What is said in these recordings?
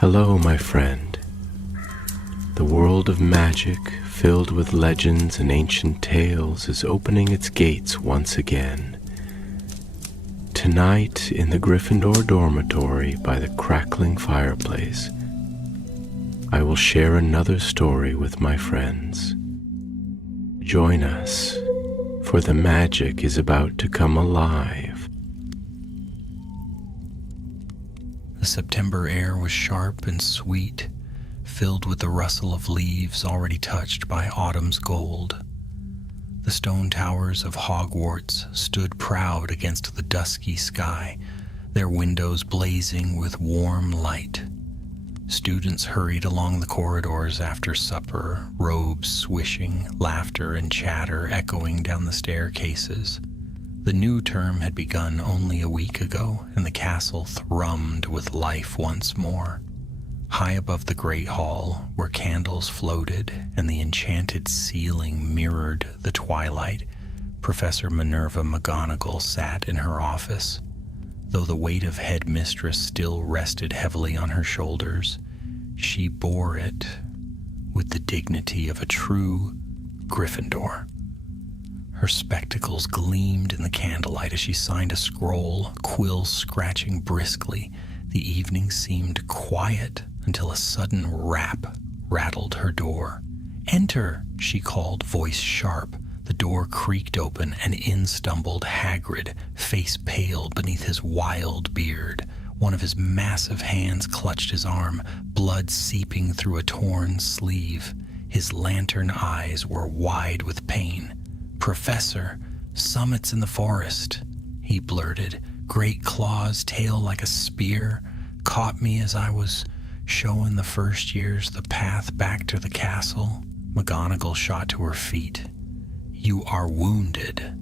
Hello, my friend. The world of magic, filled with legends and ancient tales, is opening its gates once again. Tonight, in the Gryffindor dormitory by the crackling fireplace, I will share another story with my friends. Join us, for the magic is about to come alive. The September air was sharp and sweet, filled with the rustle of leaves already touched by autumn's gold. The stone towers of Hogwarts stood proud against the dusky sky, their windows blazing with warm light. Students hurried along the corridors after supper, robes swishing, laughter and chatter echoing down the staircases. The new term had begun only a week ago, and the castle thrummed with life once more. High above the great hall, where candles floated and the enchanted ceiling mirrored the twilight, Professor Minerva McGonagall sat in her office. Though the weight of headmistress still rested heavily on her shoulders, she bore it with the dignity of a true Gryffindor. Her spectacles gleamed in the candlelight as she signed a scroll, quills scratching briskly. The evening seemed quiet until a sudden rap rattled her door. "Enter," she called, voice sharp. The door creaked open, and in stumbled Hagrid, face pale beneath his wild beard. One of his massive hands clutched his arm, blood seeping through a torn sleeve. His lantern eyes were wide with pain. "Professor, summits in the forest," he blurted. "Great claws, tail like a spear, caught me as I was showing the first years the path back to the castle." McGonagall shot to her feet. "You are wounded."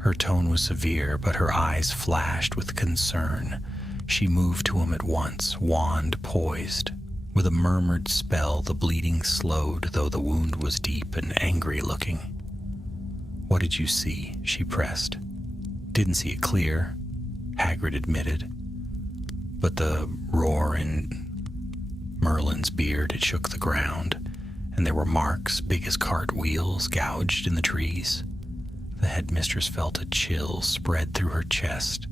Her tone was severe, but her eyes flashed with concern. She moved to him at once, wand poised. With a murmured spell, the bleeding slowed, though the wound was deep and angry looking. "What did you see?" she pressed. "Didn't see it clear," Hagrid admitted. But the roar in Merlin's beard, it shook the ground, and there were marks big as cartwheels gouged in the trees. The headmistress felt a chill spread through her chest.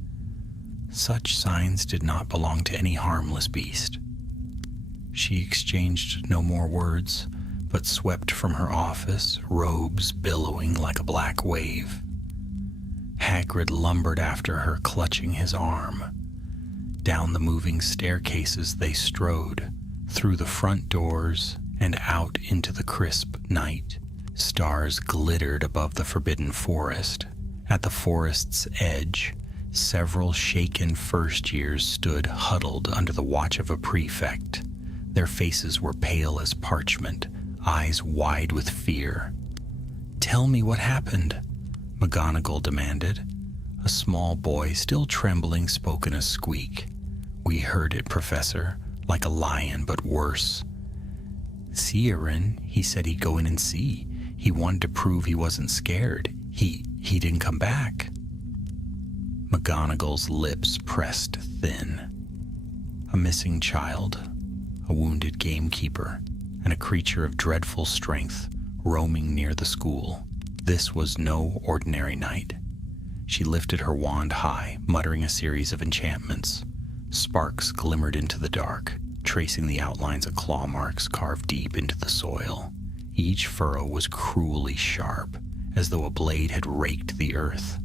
Such signs did not belong to any harmless beast. She exchanged no more words, but swept from her office, robes billowing like a black wave. Hagrid lumbered after her, clutching his arm. Down the moving staircases they strode, through the front doors and out into the crisp night. Stars glittered above the forbidden forest. At the forest's edge, several shaken first years stood huddled under the watch of a prefect. Their faces were pale as parchment, eyes wide with fear. "Tell me what happened," McGonagall demanded. A small boy, still trembling, spoke in a squeak. "We heard it, Professor, like a lion, but worse. Searin, he said he'd go in and see. He wanted to prove he wasn't scared. He didn't come back." McGonagall's lips pressed thin. A missing child, a wounded gamekeeper, and a creature of dreadful strength roaming near the school. This was no ordinary night. She lifted her wand high, muttering a series of enchantments. Sparks glimmered into the dark, tracing the outlines of claw marks carved deep into the soil. Each furrow was cruelly sharp, as though a blade had raked the earth.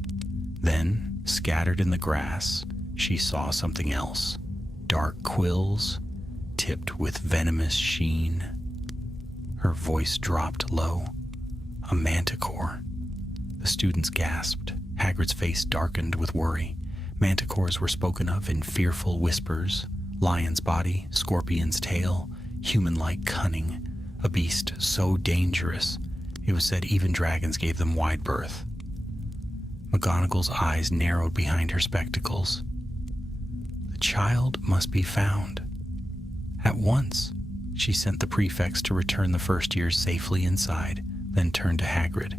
Then, scattered in the grass, she saw something else. Dark quills, tipped with venomous sheen. Her voice dropped low. "A manticore." The students gasped. Hagrid's face darkened with worry. Manticores were spoken of in fearful whispers. Lion's body, scorpion's tail, human-like cunning. A beast so dangerous, it was said even dragons gave them wide berth. McGonagall's eyes narrowed behind her spectacles. The child must be found. At once, she sent the prefects to return the first years safely inside, then turned to Hagrid.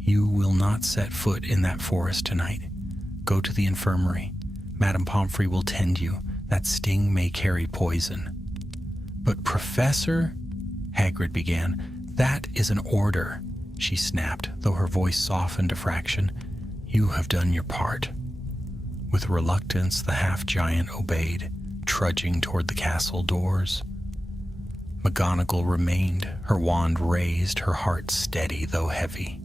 "You will not set foot in that forest tonight. Go to the infirmary. Madame Pomfrey will tend you. That sting may carry poison. But Professor, Hagrid began. That is an order, she snapped, though her voice softened a fraction. You have done your part. With reluctance, the half-giant obeyed, trudging toward the castle doors. McGonagall remained, her wand raised, her heart steady though heavy.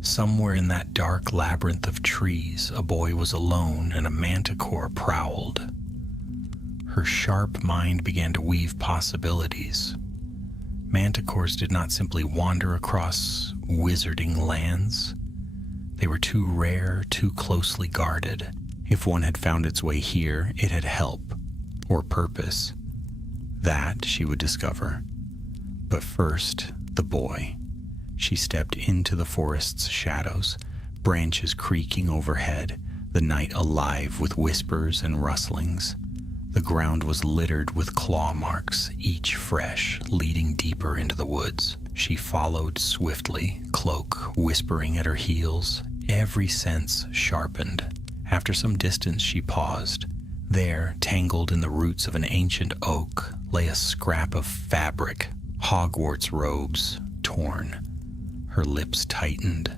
Somewhere in that dark labyrinth of trees, a boy was alone and a Manticore prowled. Her sharp mind began to weave possibilities. Manticores did not simply wander across wizarding lands. They were too rare, too closely guarded. If one had found its way here, it had help, or purpose. That she would discover. But first, the boy. She stepped into the forest's shadows, branches creaking overhead, the night alive with whispers and rustlings. The ground was littered with claw marks, each fresh, leading deeper into the woods. She followed swiftly, Cloak whispering at her heels, every sense sharpened. After some distance, she paused. There, tangled in the roots of an ancient oak, lay a scrap of fabric, Hogwarts robes, torn. Her lips tightened.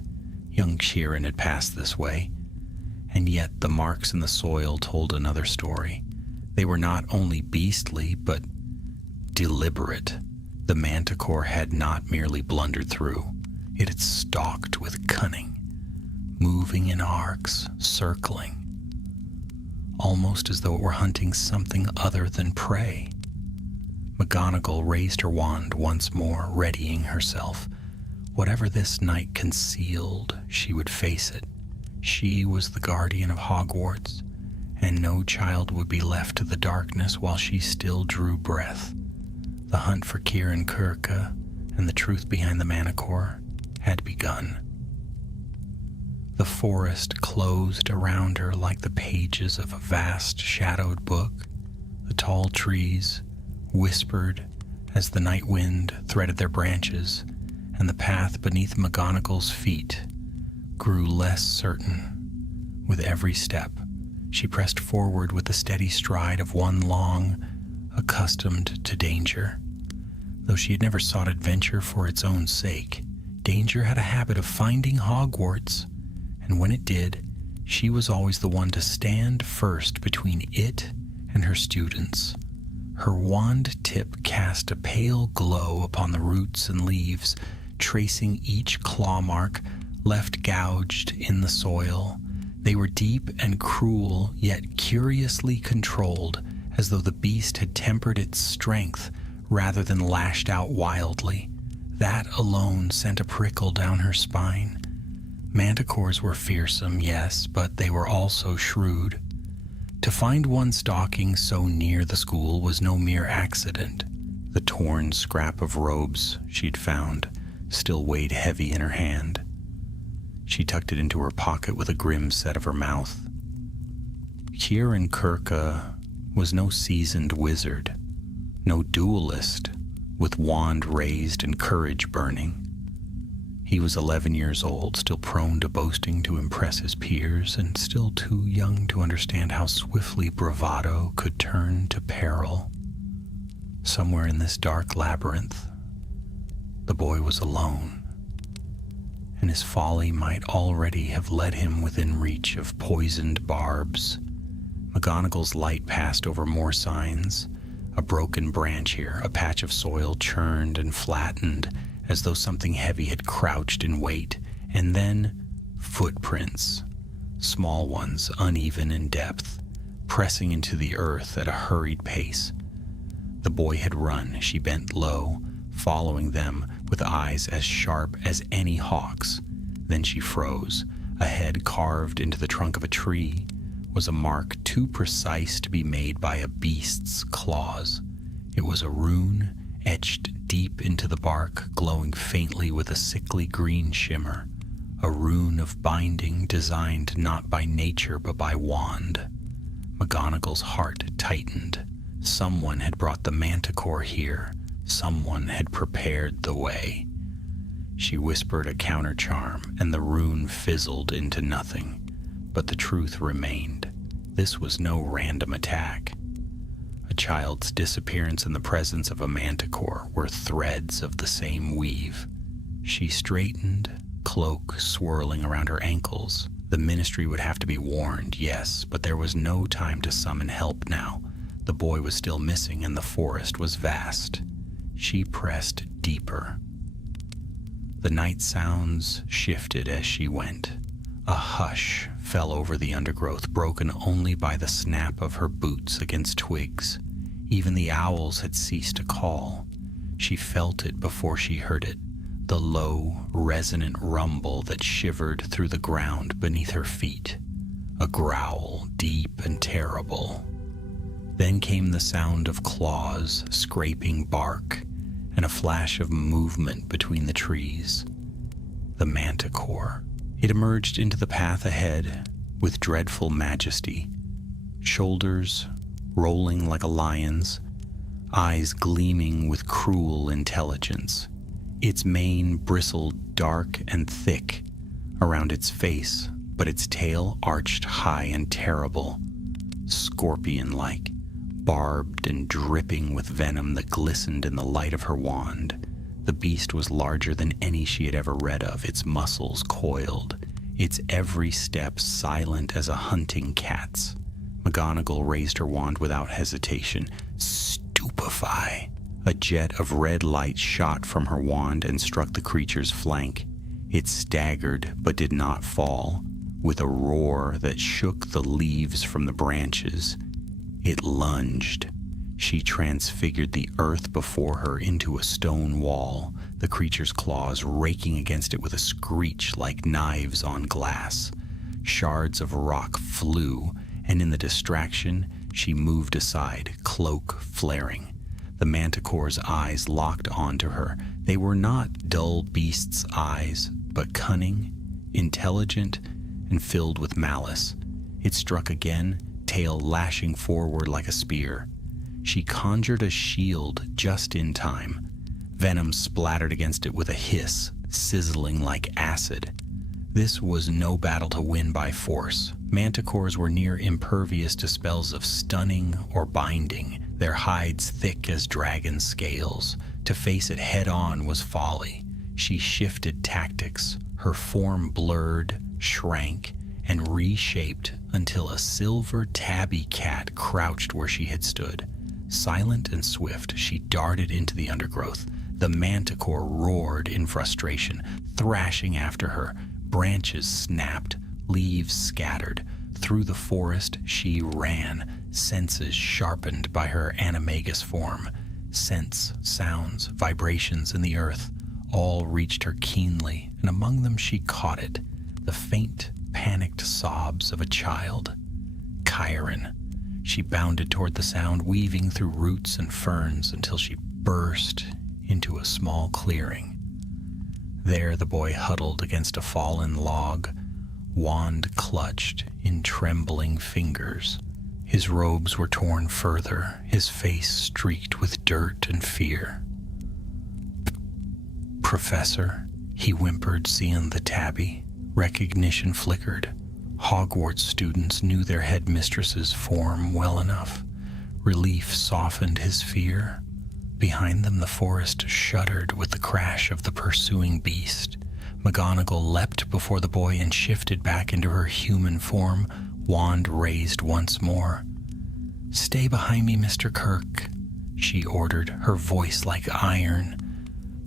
Young Chiron had passed this way. And yet the marks in the soil told another story. They were not only beastly, but deliberate. The Manticore had not merely blundered through. It had stalked with cunning, moving in arcs, circling, almost as though it were hunting something other than prey. McGonagall raised her wand once more, readying herself. Whatever this night concealed, she would face it. She was the guardian of Hogwarts, and no child would be left to the darkness while she still drew breath. The hunt for Kieran Kirka and the truth behind the Manticore had begun. The forest closed around her like the pages of a vast shadowed book. The tall trees whispered as the night wind threaded their branches, and the path beneath McGonagall's feet grew less certain. With every step, she pressed forward with the steady stride of one long accustomed to danger. Though she had never sought adventure for its own sake, danger had a habit of finding Hogwarts, and when it did, she was always the one to stand first between it and her students. Her wand tip cast a pale glow upon the roots and leaves, tracing each claw mark left gouged in the soil. They were deep and cruel, yet curiously controlled, as though the beast had tempered its strength rather than lashed out wildly. That alone sent a prickle down her spine. Manticores were fearsome, yes, but they were also shrewd. To find one stalking so near the school was no mere accident. The torn scrap of robes she'd found still weighed heavy in her hand. She tucked it into her pocket with a grim set of her mouth. Kieran Kirka was no seasoned wizard, no duelist with wand raised and courage burning. He was 11 years old, still prone to boasting to impress his peers, and still too young to understand how swiftly bravado could turn to peril. Somewhere in this dark labyrinth, the boy was alone, and his folly might already have led him within reach of poisoned barbs. McGonagall's light passed over more signs. A broken branch here, a patch of soil churned and flattened, as though something heavy had crouched in wait, and then footprints, small ones, uneven in depth, pressing into the earth at a hurried pace. The boy had run. She bent low, following them with eyes as sharp as any hawk's. Then she froze. A head carved into the trunk of a tree was a mark too precise to be made by a beast's claws. It was a rune etched deep into the bark, glowing faintly with a sickly green shimmer, a rune of binding designed not by nature but by wand. McGonagall's heart tightened. Someone had brought the Manticore here. Someone had prepared the way. She whispered a counter-charm, and the rune fizzled into nothing. But the truth remained. This was no random attack. A child's disappearance in the presence of a manticore were threads of the same weave. She straightened, cloak swirling around her ankles. The ministry would have to be warned, yes, but there was no time to summon help now. The boy was still missing and the forest was vast. She pressed deeper. The night sounds shifted as she went. A hush fell over the undergrowth, broken only by the snap of her boots against twigs. Even the owls had ceased to call. She felt it before she heard it, the low, resonant rumble that shivered through the ground beneath her feet. A growl, deep and terrible. Then came the sound of claws scraping bark, and a flash of movement between the trees. The Manticore. It emerged into the path ahead with dreadful majesty, shoulders rolling like a lion's, eyes gleaming with cruel intelligence. Its mane bristled dark and thick around its face, but its tail arched high and terrible, scorpion-like, barbed and dripping with venom that glistened in the light of her wand. The beast was larger than any she had ever read of, its muscles coiled, its every step silent as a hunting cat's. McGonagall raised her wand without hesitation. Stupefy! A jet of red light shot from her wand and struck the creature's flank. It staggered but did not fall. With a roar that shook the leaves from the branches, it lunged. She transfigured the earth before her into a stone wall, the creature's claws raking against it with a screech like knives on glass. Shards of rock flew, and in the distraction, she moved aside, cloak flaring. The Manticore's eyes locked onto her. They were not dull beast's eyes, but cunning, intelligent, and filled with malice. It struck again, tail lashing forward like a spear. She conjured a shield just in time. Venom splattered against it with a hiss, sizzling like acid. This was no battle to win by force. Manticores were near impervious to spells of stunning or binding, their hides thick as dragon scales. To face it head-on was folly. She shifted tactics. Her form blurred, shrank, and reshaped until a silver tabby cat crouched where she had stood. Silent and swift, she darted into the undergrowth. The Manticore roared in frustration, thrashing after her. Branches snapped, leaves scattered. Through the forest she ran, senses sharpened by her animagus form. Scents, sounds, vibrations in the earth all reached her keenly, and among them she caught it, the faint, panicked sobs of a child. Chiron. She bounded toward the sound, weaving through roots and ferns until she burst into a small clearing. There the boy huddled against a fallen log, wand clutched in trembling fingers. His robes were torn further, his face streaked with dirt and fear. "Professor," he whimpered, seeing the tabby. Recognition flickered. Hogwarts students knew their headmistress's form well enough. Relief softened his fear. Behind them the forest shuddered with the crash of the pursuing beast. McGonagall leapt before the boy and shifted back into her human form, wand raised once more. "Stay behind me, Mr. Kirk," she ordered, her voice like iron.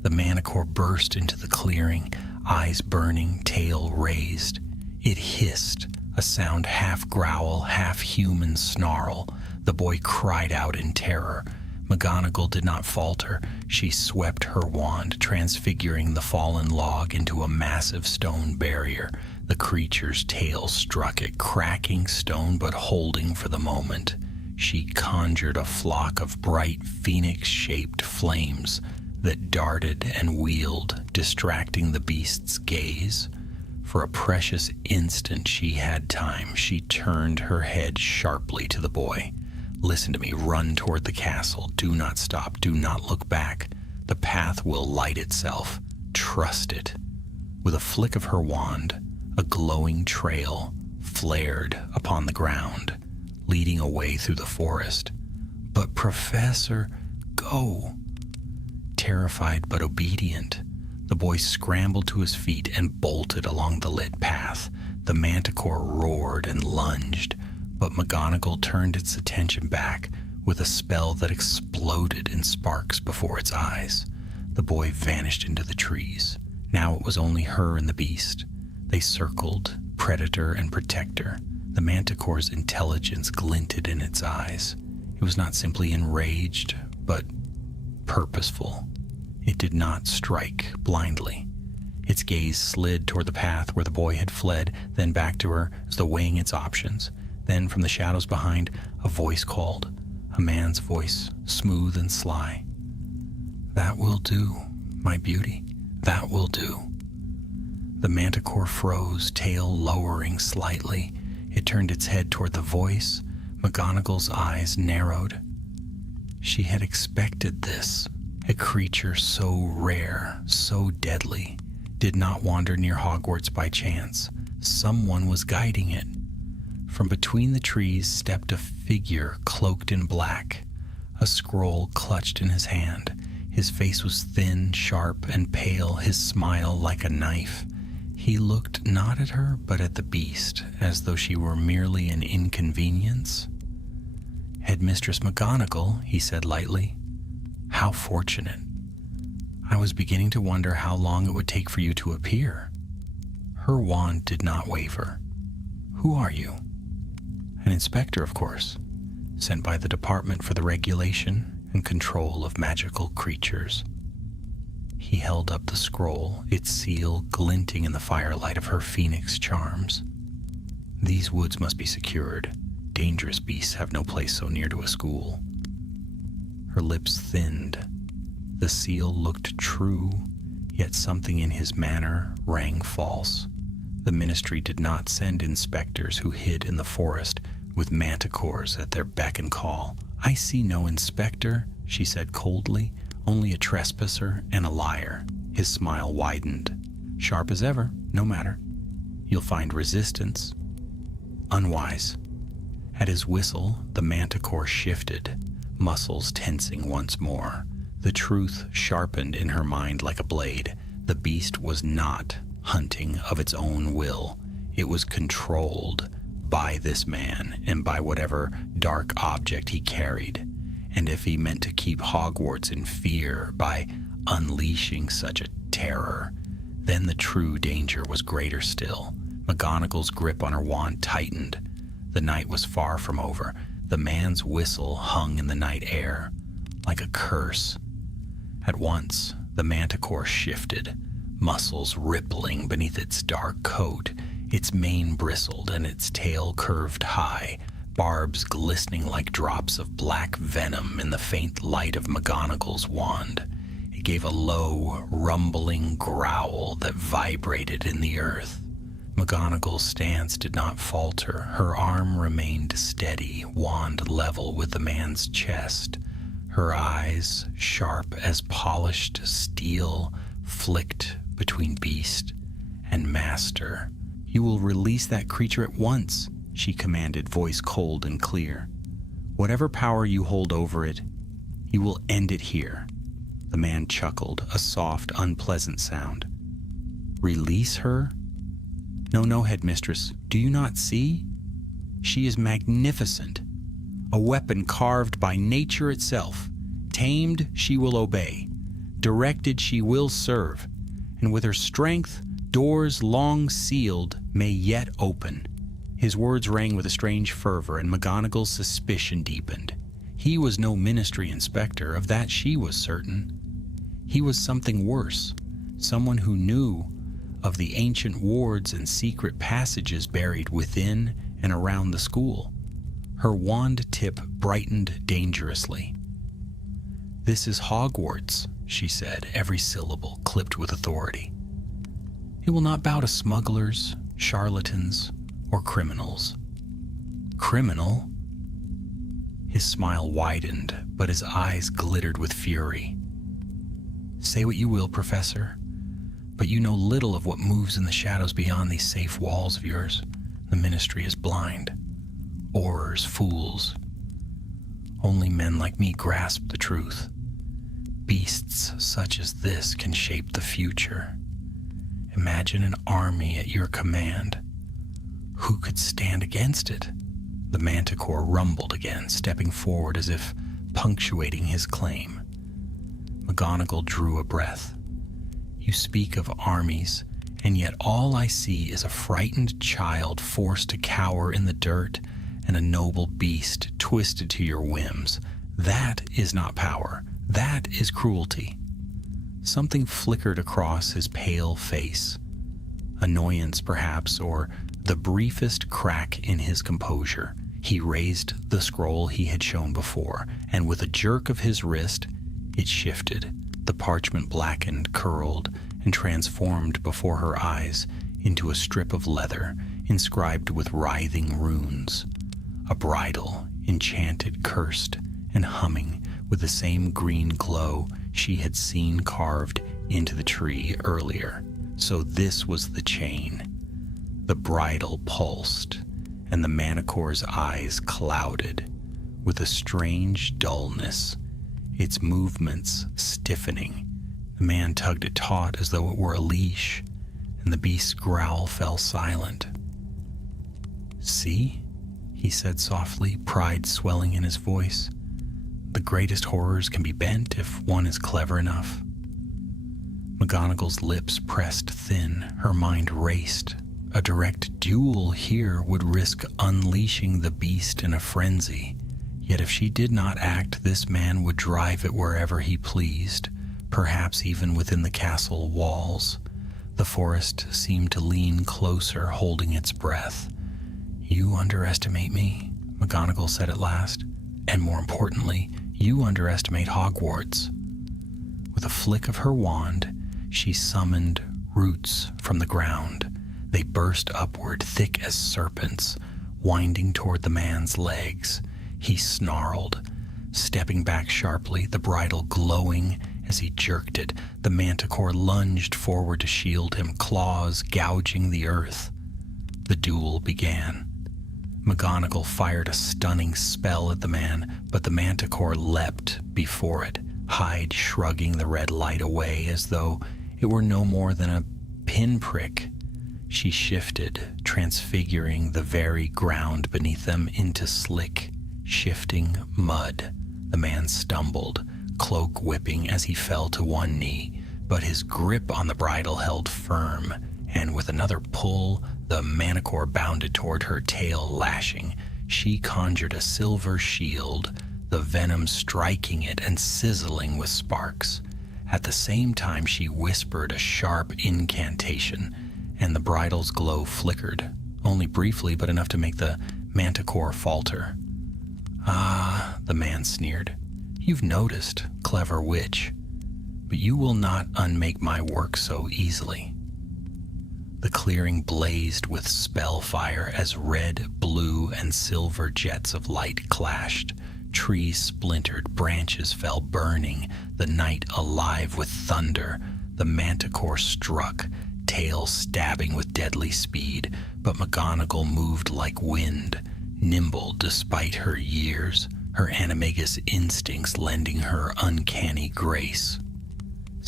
The Manticore burst into the clearing, eyes burning, tail raised. It hissed, a sound half growl, half human snarl. The boy cried out in terror. McGonagall did not falter. She swept her wand, transfiguring the fallen log into a massive stone barrier. The creature's tail struck it, cracking stone but holding for the moment. She conjured a flock of bright phoenix-shaped flames that darted and wheeled, distracting the beast's gaze. For a precious instant she had time. She turned her head sharply to the boy. "Listen to me. Run toward the castle. Do not stop. Do not look back. The path will light itself. Trust it." With a flick of her wand, a glowing trail flared upon the ground. leading away through the forest. "But Professor, go!" Terrified but obedient, the boy scrambled to his feet and bolted along the lit path. The Manticore roared and lunged, but McGonagall turned its attention back with a spell that exploded in sparks before its eyes. The boy vanished into the trees. Now it was only her and the beast. They circled, predator and protector. The Manticore's intelligence glinted in its eyes. It was not simply enraged, but purposeful. It did not strike blindly. Its gaze slid toward the path where the boy had fled, then back to her as though weighing its options. Then from the shadows behind, a voice called, a man's voice, smooth and sly. "That will do, my beauty, that will do." The Manticore froze, tail lowering slightly. It turned its head toward the voice. McGonagall's eyes narrowed. She had expected this. A creature so rare, so deadly, did not wander near Hogwarts by chance. Someone was guiding it. From between the trees stepped a figure cloaked in black, a scroll clutched in his hand. His face was thin, sharp, and pale, his smile like a knife. He looked not at her, but at the beast, as though she were merely an inconvenience. "Headmistress McGonagall," he said lightly. "How fortunate. I was beginning to wonder how long it would take for you to appear." Her wand did not waver. "Who are you?" "An inspector, of course, sent by the Department for the Regulation and Control of Magical Creatures." He held up the scroll, its seal glinting in the firelight of her phoenix charms. "These woods must be secured. Dangerous beasts have no place so near to a school." Her lips thinned. The seal looked true, yet something in his manner rang false. The Ministry did not send inspectors who hid in the forest with manticores at their beck and call. "I see no inspector," she said coldly, "only a trespasser and a liar." His smile widened. "Sharp as ever, no matter. You'll find resistance. Unwise." At his whistle, the Manticore shifted, muscles tensing once more. The truth sharpened in her mind like a blade. The beast was not hunting of its own will. It was controlled by this man and by whatever dark object he carried. And if he meant to keep Hogwarts in fear by unleashing such a terror, then the true danger was greater still. McGonagall's grip on her wand tightened. The night was far from over. The man's whistle hung in the night air, like a curse. At once, the Manticore shifted, muscles rippling beneath its dark coat. Its mane bristled and its tail curved high, barbs glistening like drops of black venom in the faint light of McGonagall's wand. It gave a low, rumbling growl that vibrated in the earth. McGonagall's stance did not falter. Her arm remained steady, wand level with the man's chest. Her eyes, sharp as polished steel, flicked between beast and master. "You will release that creature at once," she commanded, voice cold and clear. "Whatever power you hold over it, you will end it here." The man chuckled, a soft, unpleasant sound. "Release her? No, headmistress. Do you not see? She is magnificent. A weapon carved by nature itself. Tamed, she will obey. Directed, she will serve. And with her strength, doors long sealed may yet open." His words rang with a strange fervor, and McGonagall's suspicion deepened. He was no Ministry inspector, of that she was certain. He was something worse, someone who knew of the ancient wards and secret passages buried within and around the school. Her wand tip brightened dangerously. "This is Hogwarts," she said, every syllable clipped with authority. "It will not bow to smugglers, charlatans, or criminals." "Criminal?" His smile widened, but his eyes glittered with fury. "Say what you will, Professor, but you know little of what moves in the shadows beyond these safe walls of yours. The Ministry is blind. Boors, fools. Only men like me grasp the truth. Beasts such as this can shape the future. Imagine an army at your command. Who could stand against it? The Manticore rumbled again, stepping forward as if punctuating his claim. McGonagall drew a breath. You speak of armies, and yet all I see is a frightened child forced to cower in the dirt and a noble beast twisted to your whims. That is not power. That is cruelty. Something flickered across his pale face. Annoyance, perhaps, or the briefest crack in his composure. He raised the scroll he had shown before, and with a jerk of his wrist, it shifted. The parchment blackened, curled, and transformed before her eyes into a strip of leather inscribed with writhing runes. A bridle, enchanted, cursed, and humming with the same green glow she had seen carved into the tree earlier. So this was the chain. The bridle pulsed, and the Manticore's eyes clouded with a strange dullness, its movements stiffening. The man tugged it taut as though it were a leash, and the beast's growl fell silent. See? He said softly, pride swelling in his voice. The greatest horrors can be bent if one is clever enough. McGonagall's lips pressed thin, her mind raced. A direct duel here would risk unleashing the beast in a frenzy. Yet if she did not act, this man would drive it wherever he pleased, perhaps even within the castle walls. The forest seemed to lean closer, holding its breath. You underestimate me, McGonagall said at last. And more importantly, you underestimate Hogwarts. With a flick of her wand, she summoned roots from the ground. They burst upward, thick as serpents, winding toward the man's legs. He snarled, stepping back sharply, the bridle glowing as he jerked it. The Manticore lunged forward to shield him, claws gouging the earth. The duel began. McGonagall fired a stunning spell at the man, but the Manticore leapt before it, hide shrugging the red light away as though it were no more than a pinprick. She shifted, transfiguring the very ground beneath them into slick, shifting mud. The man stumbled, cloak whipping as he fell to one knee, but his grip on the bridle held firm, and with another pull, the Manticore bounded toward her, tail lashing. She conjured a silver shield, the venom striking it and sizzling with sparks. At the same time, she whispered a sharp incantation, and the bridle's glow flickered, only briefly but enough to make the Manticore falter. Ah, the man sneered. You've noticed, clever witch, but you will not unmake my work so easily. The clearing blazed with spell fire as red, blue, and silver jets of light clashed. Trees splintered, branches fell burning, the night alive with thunder. The Manticore struck, tail stabbing with deadly speed, but McGonagall moved like wind, nimble despite her years, her animagus instincts lending her uncanny grace.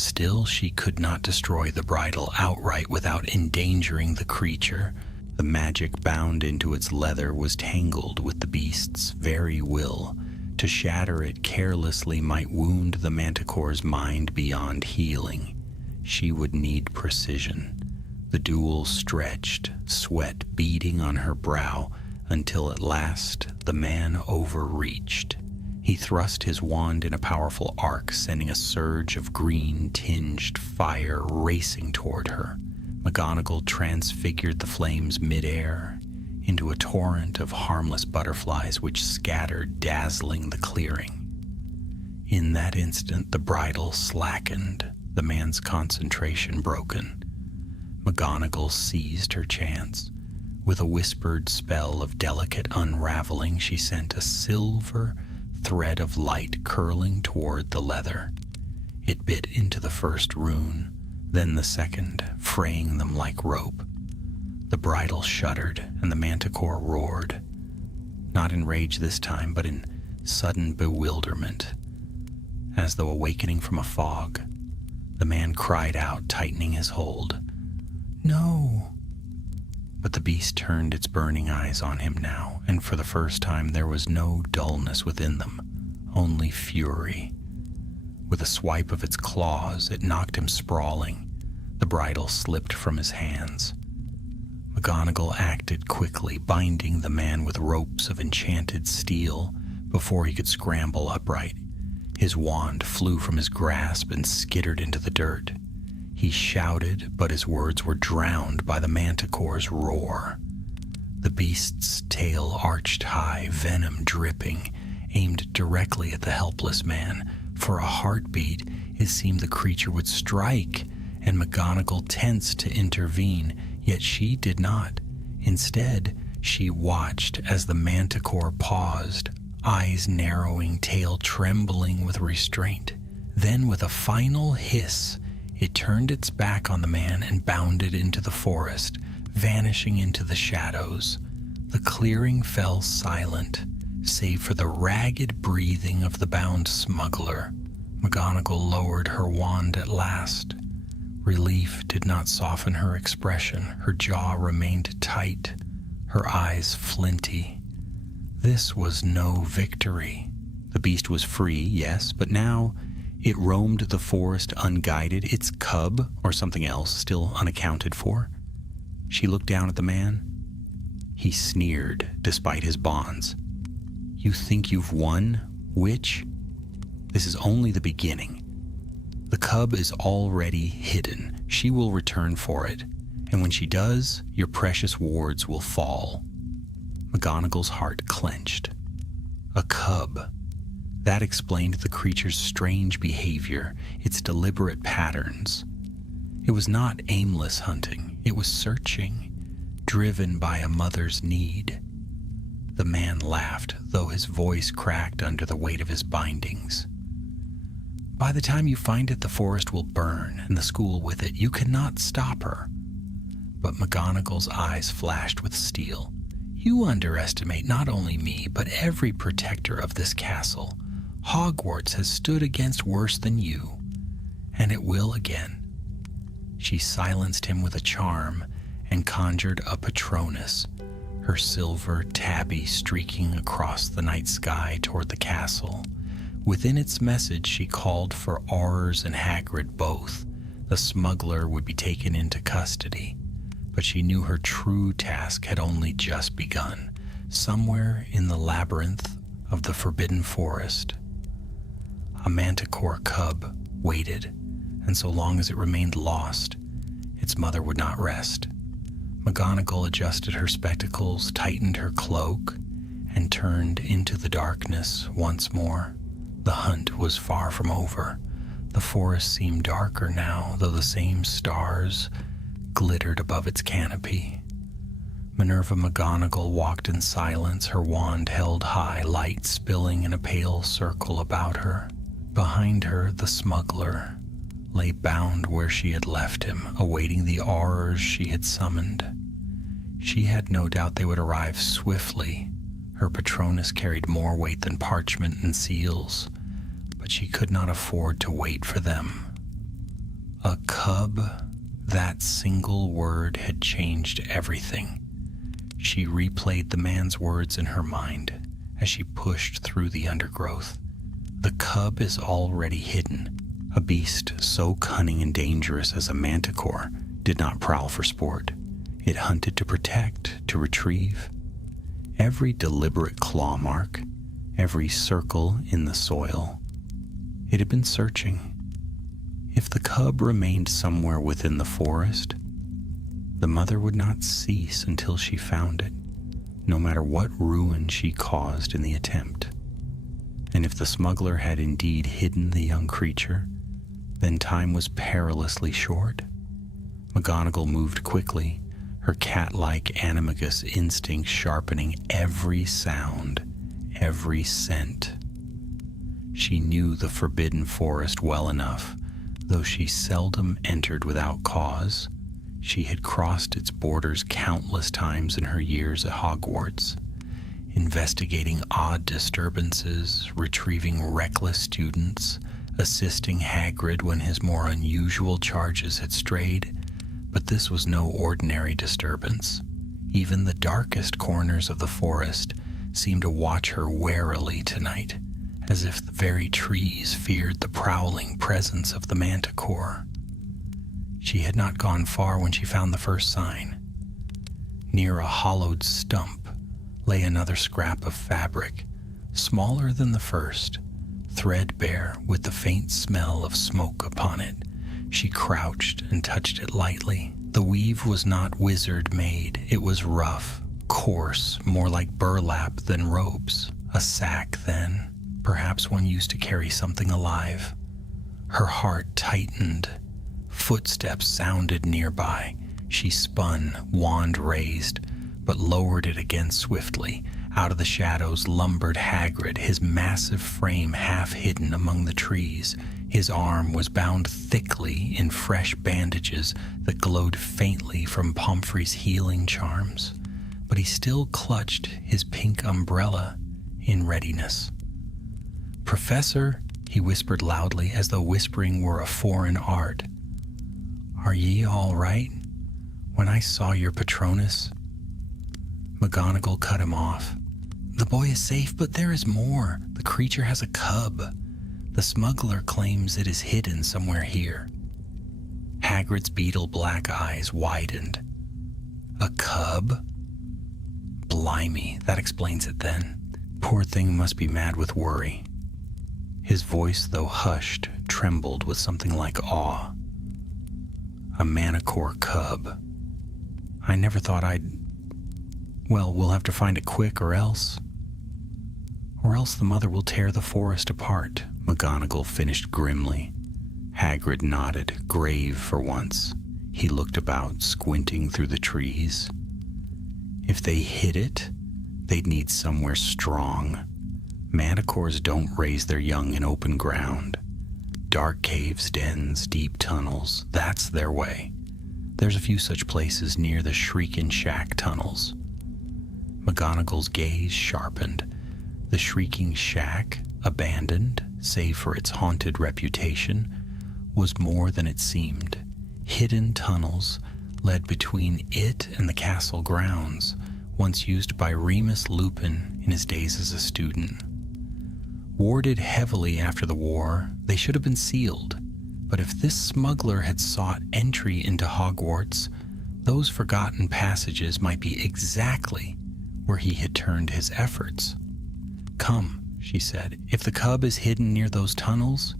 Still, she could not destroy the bridle outright without endangering the creature. The magic bound into its leather was tangled with the beast's very will. To shatter it carelessly might wound the Manticore's mind beyond healing. She would need precision. The duel stretched, sweat beading on her brow, until at last the man overreached. He thrust his wand in a powerful arc, sending a surge of green-tinged fire racing toward her. McGonagall transfigured the flames mid-air into a torrent of harmless butterflies which scattered, dazzling the clearing. In that instant, the bridle slackened, the man's concentration broken. McGonagall seized her chance. With a whispered spell of delicate unraveling, she sent a silver thread of light curling toward the leather. It bit into the first rune, then the second, fraying them like rope. The bridle shuddered, and the Manticore roared. not in rage this time, but in sudden bewilderment. As though awakening from a fog, the man cried out, tightening his hold. "No!" But the beast turned its burning eyes on him now, and for the first time there was no dullness within them, only fury. With a swipe of its claws, it knocked him sprawling. The bridle slipped from his hands. McGonagall acted quickly, binding the man with ropes of enchanted steel before he could scramble upright. His wand flew from his grasp and skittered into the dirt. He shouted, but his words were drowned by the Manticore's roar. The beast's tail arched high, venom dripping, aimed directly at the helpless man. For a heartbeat, it seemed the creature would strike, and McGonagall tensed to intervene, yet she did not. Instead, she watched as the Manticore paused, eyes narrowing, tail trembling with restraint. Then, with a final hiss, it turned its back on the man and bounded into the forest, vanishing into the shadows. The clearing fell silent, save for the ragged breathing of the bound smuggler. McGonagall lowered her wand at last. Relief did not soften her expression. Her jaw remained tight, her eyes flinty. This was no victory. The beast was free, yes, but now it roamed the forest unguided, its cub, or something else, still unaccounted for. She looked down at the man. He sneered, despite his bonds. "You think you've won, witch? This is only the beginning. The cub is already hidden. She will return for it, and when she does, your precious wards will fall." McGonagall's heart clenched. A cub. That explained the creature's strange behavior, its deliberate patterns. It was not aimless hunting. It was searching, driven by a mother's need. The man laughed, though his voice cracked under the weight of his bindings. "By the time you find it, the forest will burn, and the school with it. You cannot stop her." But McGonagall's eyes flashed with steel. "You underestimate not only me, but every protector of this castle. Hogwarts has stood against worse than you, and it will again." She silenced him with a charm and conjured a Patronus, her silver tabby streaking across the night sky toward the castle. Within its message, she called for Aurors and Hagrid both. The smuggler would be taken into custody, but she knew her true task had only just begun, somewhere in the labyrinth of the Forbidden Forest. A Manticore cub waited, and so long as it remained lost, its mother would not rest. McGonagall adjusted her spectacles, tightened her cloak, and turned into the darkness once more. The hunt was far from over. The forest seemed darker now, though the same stars glittered above its canopy. Minerva McGonagall walked in silence, her wand held high, light spilling in a pale circle about her. Behind her, the smuggler lay bound where she had left him, awaiting the Aurors she had summoned. She had no doubt they would arrive swiftly. Her Patronus carried more weight than parchment and seals, but she could not afford to wait for them. A cub, that single word had changed everything. She replayed the man's words in her mind as she pushed through the undergrowth. The cub is already hidden. A beast so cunning and dangerous as a Manticore did not prowl for sport. It hunted to protect, to retrieve. Every deliberate claw mark, every circle in the soil, it had been searching. If the cub remained somewhere within the forest, the mother would not cease until she found it, no matter what ruin she caused in the attempt. And if the smuggler had indeed hidden the young creature, then time was perilously short. McGonagall moved quickly, her cat-like animagus instinct sharpening every sound, every scent. She knew the Forbidden Forest well enough, though she seldom entered without cause. She had crossed its borders countless times in her years at Hogwarts. investigating odd disturbances, retrieving reckless students, assisting Hagrid when his more unusual charges had strayed. But this was no ordinary disturbance. Even the darkest corners of the forest seemed to watch her warily tonight, as if the very trees feared the prowling presence of the Manticore. She had not gone far when she found the first sign. Near a hollowed stump lay another scrap of fabric, smaller than the first, threadbare with the faint smell of smoke upon it. She crouched and touched it lightly. The weave was not wizard-made. It was rough, coarse, more like burlap than ropes. A sack, then, perhaps one used to carry something alive. Her heart tightened. Footsteps sounded nearby. She spun, wand raised, but lowered it again swiftly. Out of the shadows lumbered Hagrid, his massive frame half hidden among the trees. His arm was bound thickly in fresh bandages that glowed faintly from Pomfrey's healing charms, but he still clutched his pink umbrella in readiness. "Professor," he whispered loudly, as though whispering were a foreign art, "are ye all right? When I saw your Patronus..." McGonagall cut him off. "The boy is safe, but there is more. The creature has a cub. The smuggler claims it is hidden somewhere here." Hagrid's beetle-black eyes widened. "A cub? Blimey, that explains it then. Poor thing must be mad with worry." His voice, though hushed, trembled with something like awe. "A Manticore cub. I never thought I'd... Well, we'll have to find it quick or else the mother will tear the forest apart," McGonagall finished grimly. Hagrid nodded, grave for once. He looked about, squinting through the trees. If they hid it, they'd need somewhere strong. Manticores don't raise their young in open ground. Dark caves, dens, deep tunnels, that's their way. There's a few such places near the Shrieking Shack tunnels. McGonagall's gaze sharpened. The Shrieking Shack, abandoned, save for its haunted reputation, was more than it seemed. Hidden tunnels led between it and the castle grounds, once used by Remus Lupin in his days as a student. Warded heavily after the war, they should have been sealed, but if this smuggler had sought entry into Hogwarts, those forgotten passages might be exactly where he had turned his efforts. "Come," she said. "If the cub is hidden near those tunnels,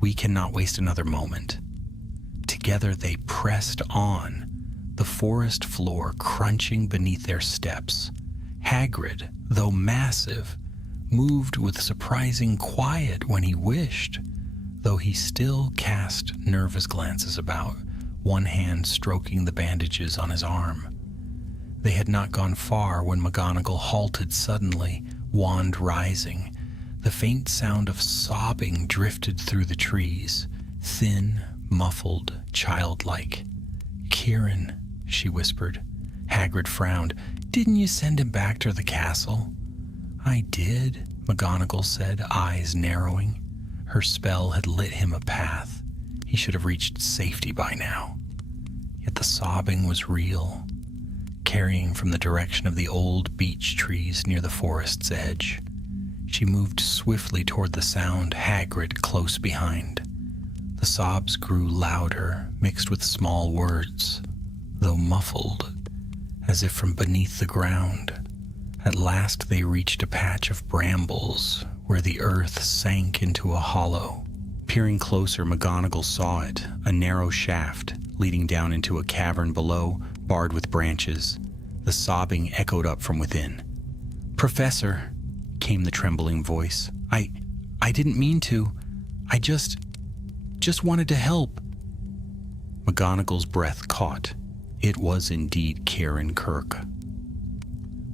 we cannot waste another moment." Together they pressed on, the forest floor crunching beneath their steps. Hagrid, though massive, moved with surprising quiet when he wished, though he still cast nervous glances about, one hand stroking the bandages on his arm. They had not gone far when McGonagall halted suddenly, wand rising. The faint sound of sobbing drifted through the trees, thin, muffled, childlike. "Kieran," she whispered. Hagrid frowned. "Didn't you send him back to the castle?" "I did," McGonagall said, eyes narrowing. Her spell had lit him a path. He should have reached safety by now. Yet the sobbing was real, carrying from the direction of the old beech trees near the forest's edge. She moved swiftly toward the sound, Hagrid close behind. The sobs grew louder, mixed with small words, though muffled, as if from beneath the ground. At last they reached a patch of brambles, where the earth sank into a hollow. Peering closer, McGonagall saw it, a narrow shaft leading down into a cavern below, barred with branches. The sobbing echoed up from within. "Professor," came the trembling voice. I didn't mean to. I just wanted to help." McGonagall's breath caught. It was indeed Kieran Kirk.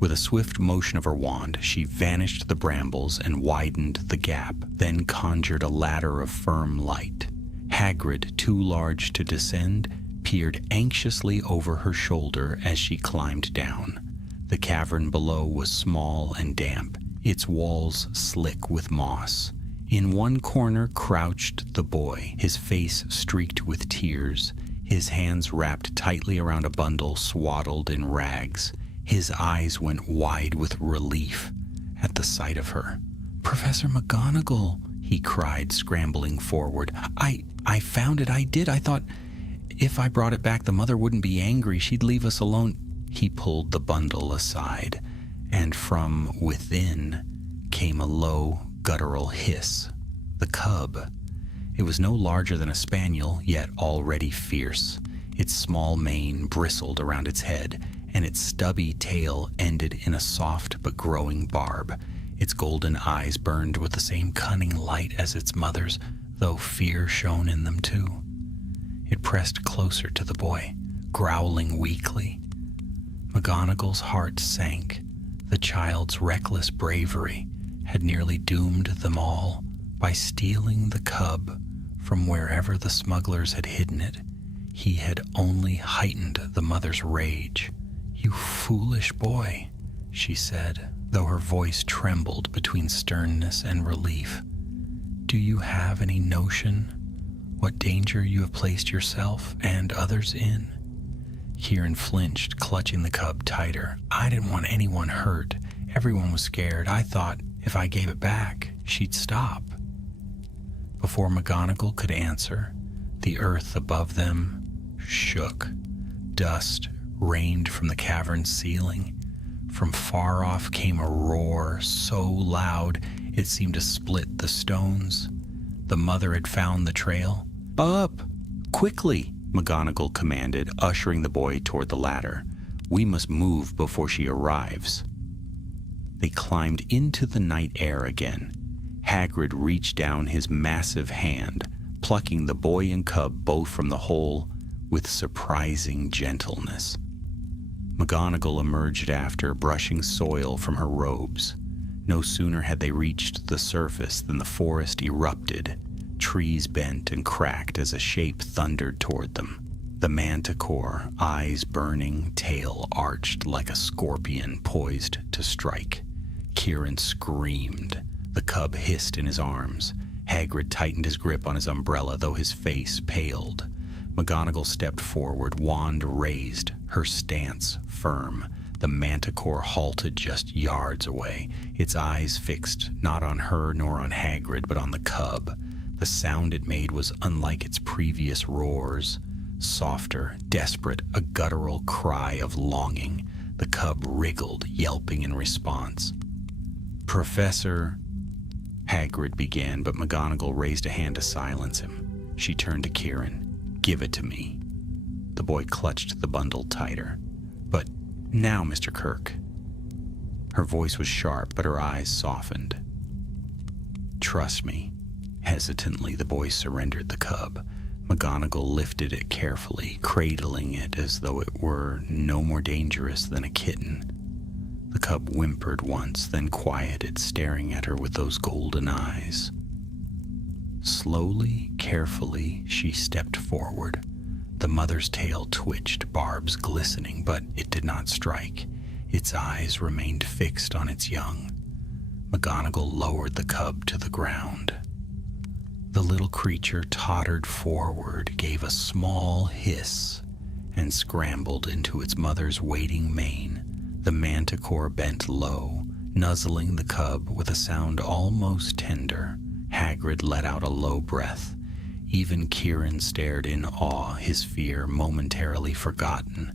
With a swift motion of her wand, she vanished the brambles and widened the gap, then conjured a ladder of firm light. Hagrid, too large to descend, peered anxiously over her shoulder as she climbed down. The cavern below was small and damp, its walls slick with moss. In one corner crouched the boy, his face streaked with tears, his hands wrapped tightly around a bundle swaddled in rags. His eyes went wide with relief at the sight of her. "Professor McGonagall," he cried, scrambling forward. I found it, I did. I thought if I brought it back, the mother wouldn't be angry. She'd leave us alone." He pulled the bundle aside, and from within came a low, guttural hiss. The cub. It was no larger than a spaniel, yet already fierce. Its small mane bristled around its head, and its stubby tail ended in a soft but growing barb. Its golden eyes burned with the same cunning light as its mother's, though fear shone in them too. It pressed closer to the boy, growling weakly. McGonagall's heart sank. The child's reckless bravery had nearly doomed them all. By stealing the cub from wherever the smugglers had hidden it, he had only heightened the mother's rage. "You foolish boy," she said, though her voice trembled between sternness and relief. "Do you have any notion what danger you have placed yourself and others in?" Kieran flinched, clutching the cub tighter. "I didn't want anyone hurt. Everyone was scared. I thought if I gave it back, she'd stop." Before McGonagall could answer, the earth above them shook. Dust rained from the cavern's ceiling. From far off came a roar so loud it seemed to split the stones. The mother had found the trail. "Up! Quickly!" McGonagall commanded, ushering the boy toward the ladder. "We must move before she arrives." They climbed into the night air again. Hagrid reached down his massive hand, plucking the boy and cub both from the hole with surprising gentleness. McGonagall emerged after, brushing soil from her robes. No sooner had they reached the surface than the forest erupted. Trees bent and cracked as a shape thundered toward them. The Manticore, eyes burning, tail arched like a scorpion poised to strike. Kieran screamed. The cub hissed in his arms. Hagrid tightened his grip on his umbrella, though his face paled. McGonagall stepped forward, wand raised, her stance firm. The Manticore halted just yards away, its eyes fixed not on her nor on Hagrid, but on the cub. The sound it made was unlike its previous roars. Softer, desperate, a guttural cry of longing. The cub wriggled, yelping in response. "Professor," Hagrid began, but McGonagall raised a hand to silence him. She turned to Kieran. "Give it to me." The boy clutched the bundle tighter. "But now, Mr. Kirk." Her voice was sharp, but her eyes softened. "Trust me." Hesitantly, the boy surrendered the cub. McGonagall lifted it carefully, cradling it as though it were no more dangerous than a kitten. The cub whimpered once, then quieted, staring at her with those golden eyes. Slowly, carefully, she stepped forward. The mother's tail twitched, barbs glistening, but it did not strike. Its eyes remained fixed on its young. McGonagall lowered the cub to the ground. The little creature tottered forward, gave a small hiss, and scrambled into its mother's waiting mane. The Manticore bent low, nuzzling the cub with a sound almost tender. Hagrid let out a low breath. Even Kieran stared in awe, his fear momentarily forgotten.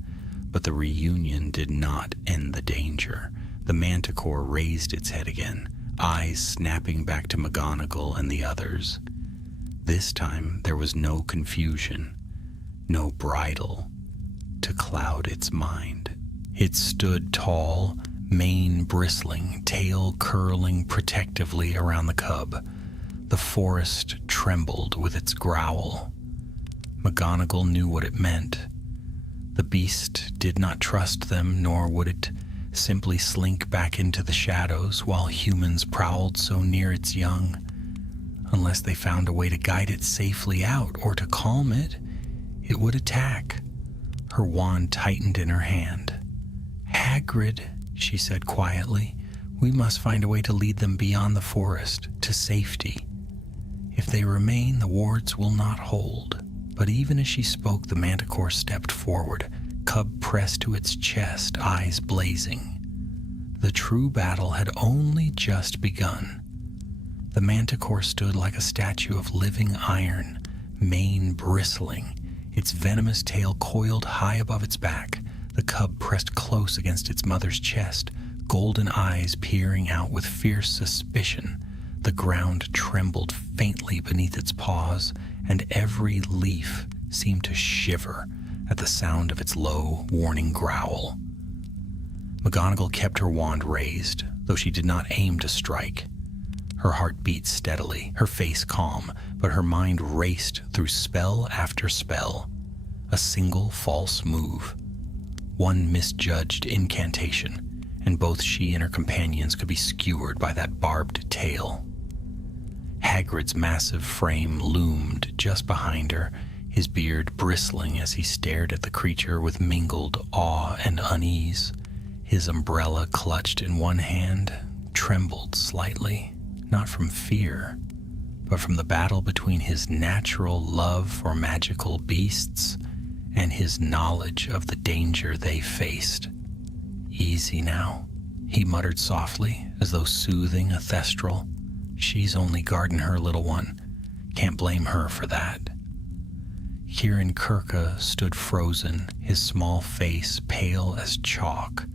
But the reunion did not end the danger. The Manticore raised its head again, eyes snapping back to McGonagall and the others. This time there was no confusion, no bridle to cloud its mind. It stood tall, mane bristling, tail curling protectively around the cub. The forest trembled with its growl. McGonagall knew what it meant. The beast did not trust them, nor would it simply slink back into the shadows while humans prowled so near its young. Unless they found a way to guide it safely out or to calm it, it would attack. Her wand tightened in her hand. "Hagrid," she said quietly. "We must find a way to lead them beyond the forest, to safety. If they remain, the wards will not hold." But even as she spoke, the Manticore stepped forward, cub pressed to its chest, eyes blazing. The true battle had only just begun. The Manticore stood like a statue of living iron, mane bristling, its venomous tail coiled high above its back. The cub pressed close against its mother's chest, golden eyes peering out with fierce suspicion. The ground trembled faintly beneath its paws, and every leaf seemed to shiver at the sound of its low, warning growl. McGonagall kept her wand raised, though she did not aim to strike. Her heart beat steadily, her face calm, but her mind raced through spell after spell. A single false move, one misjudged incantation, and both she and her companions could be skewered by that barbed tail. Hagrid's massive frame loomed just behind her, his beard bristling as he stared at the creature with mingled awe and unease. His umbrella, clutched in one hand, trembled slightly, not from fear, but from the battle between his natural love for magical beasts and his knowledge of the danger they faced. "Easy now," he muttered softly, as though soothing a thestral. "She's only guarding her little one. Can't blame her for that." Kieran Kirka stood frozen, his small face pale as chalk,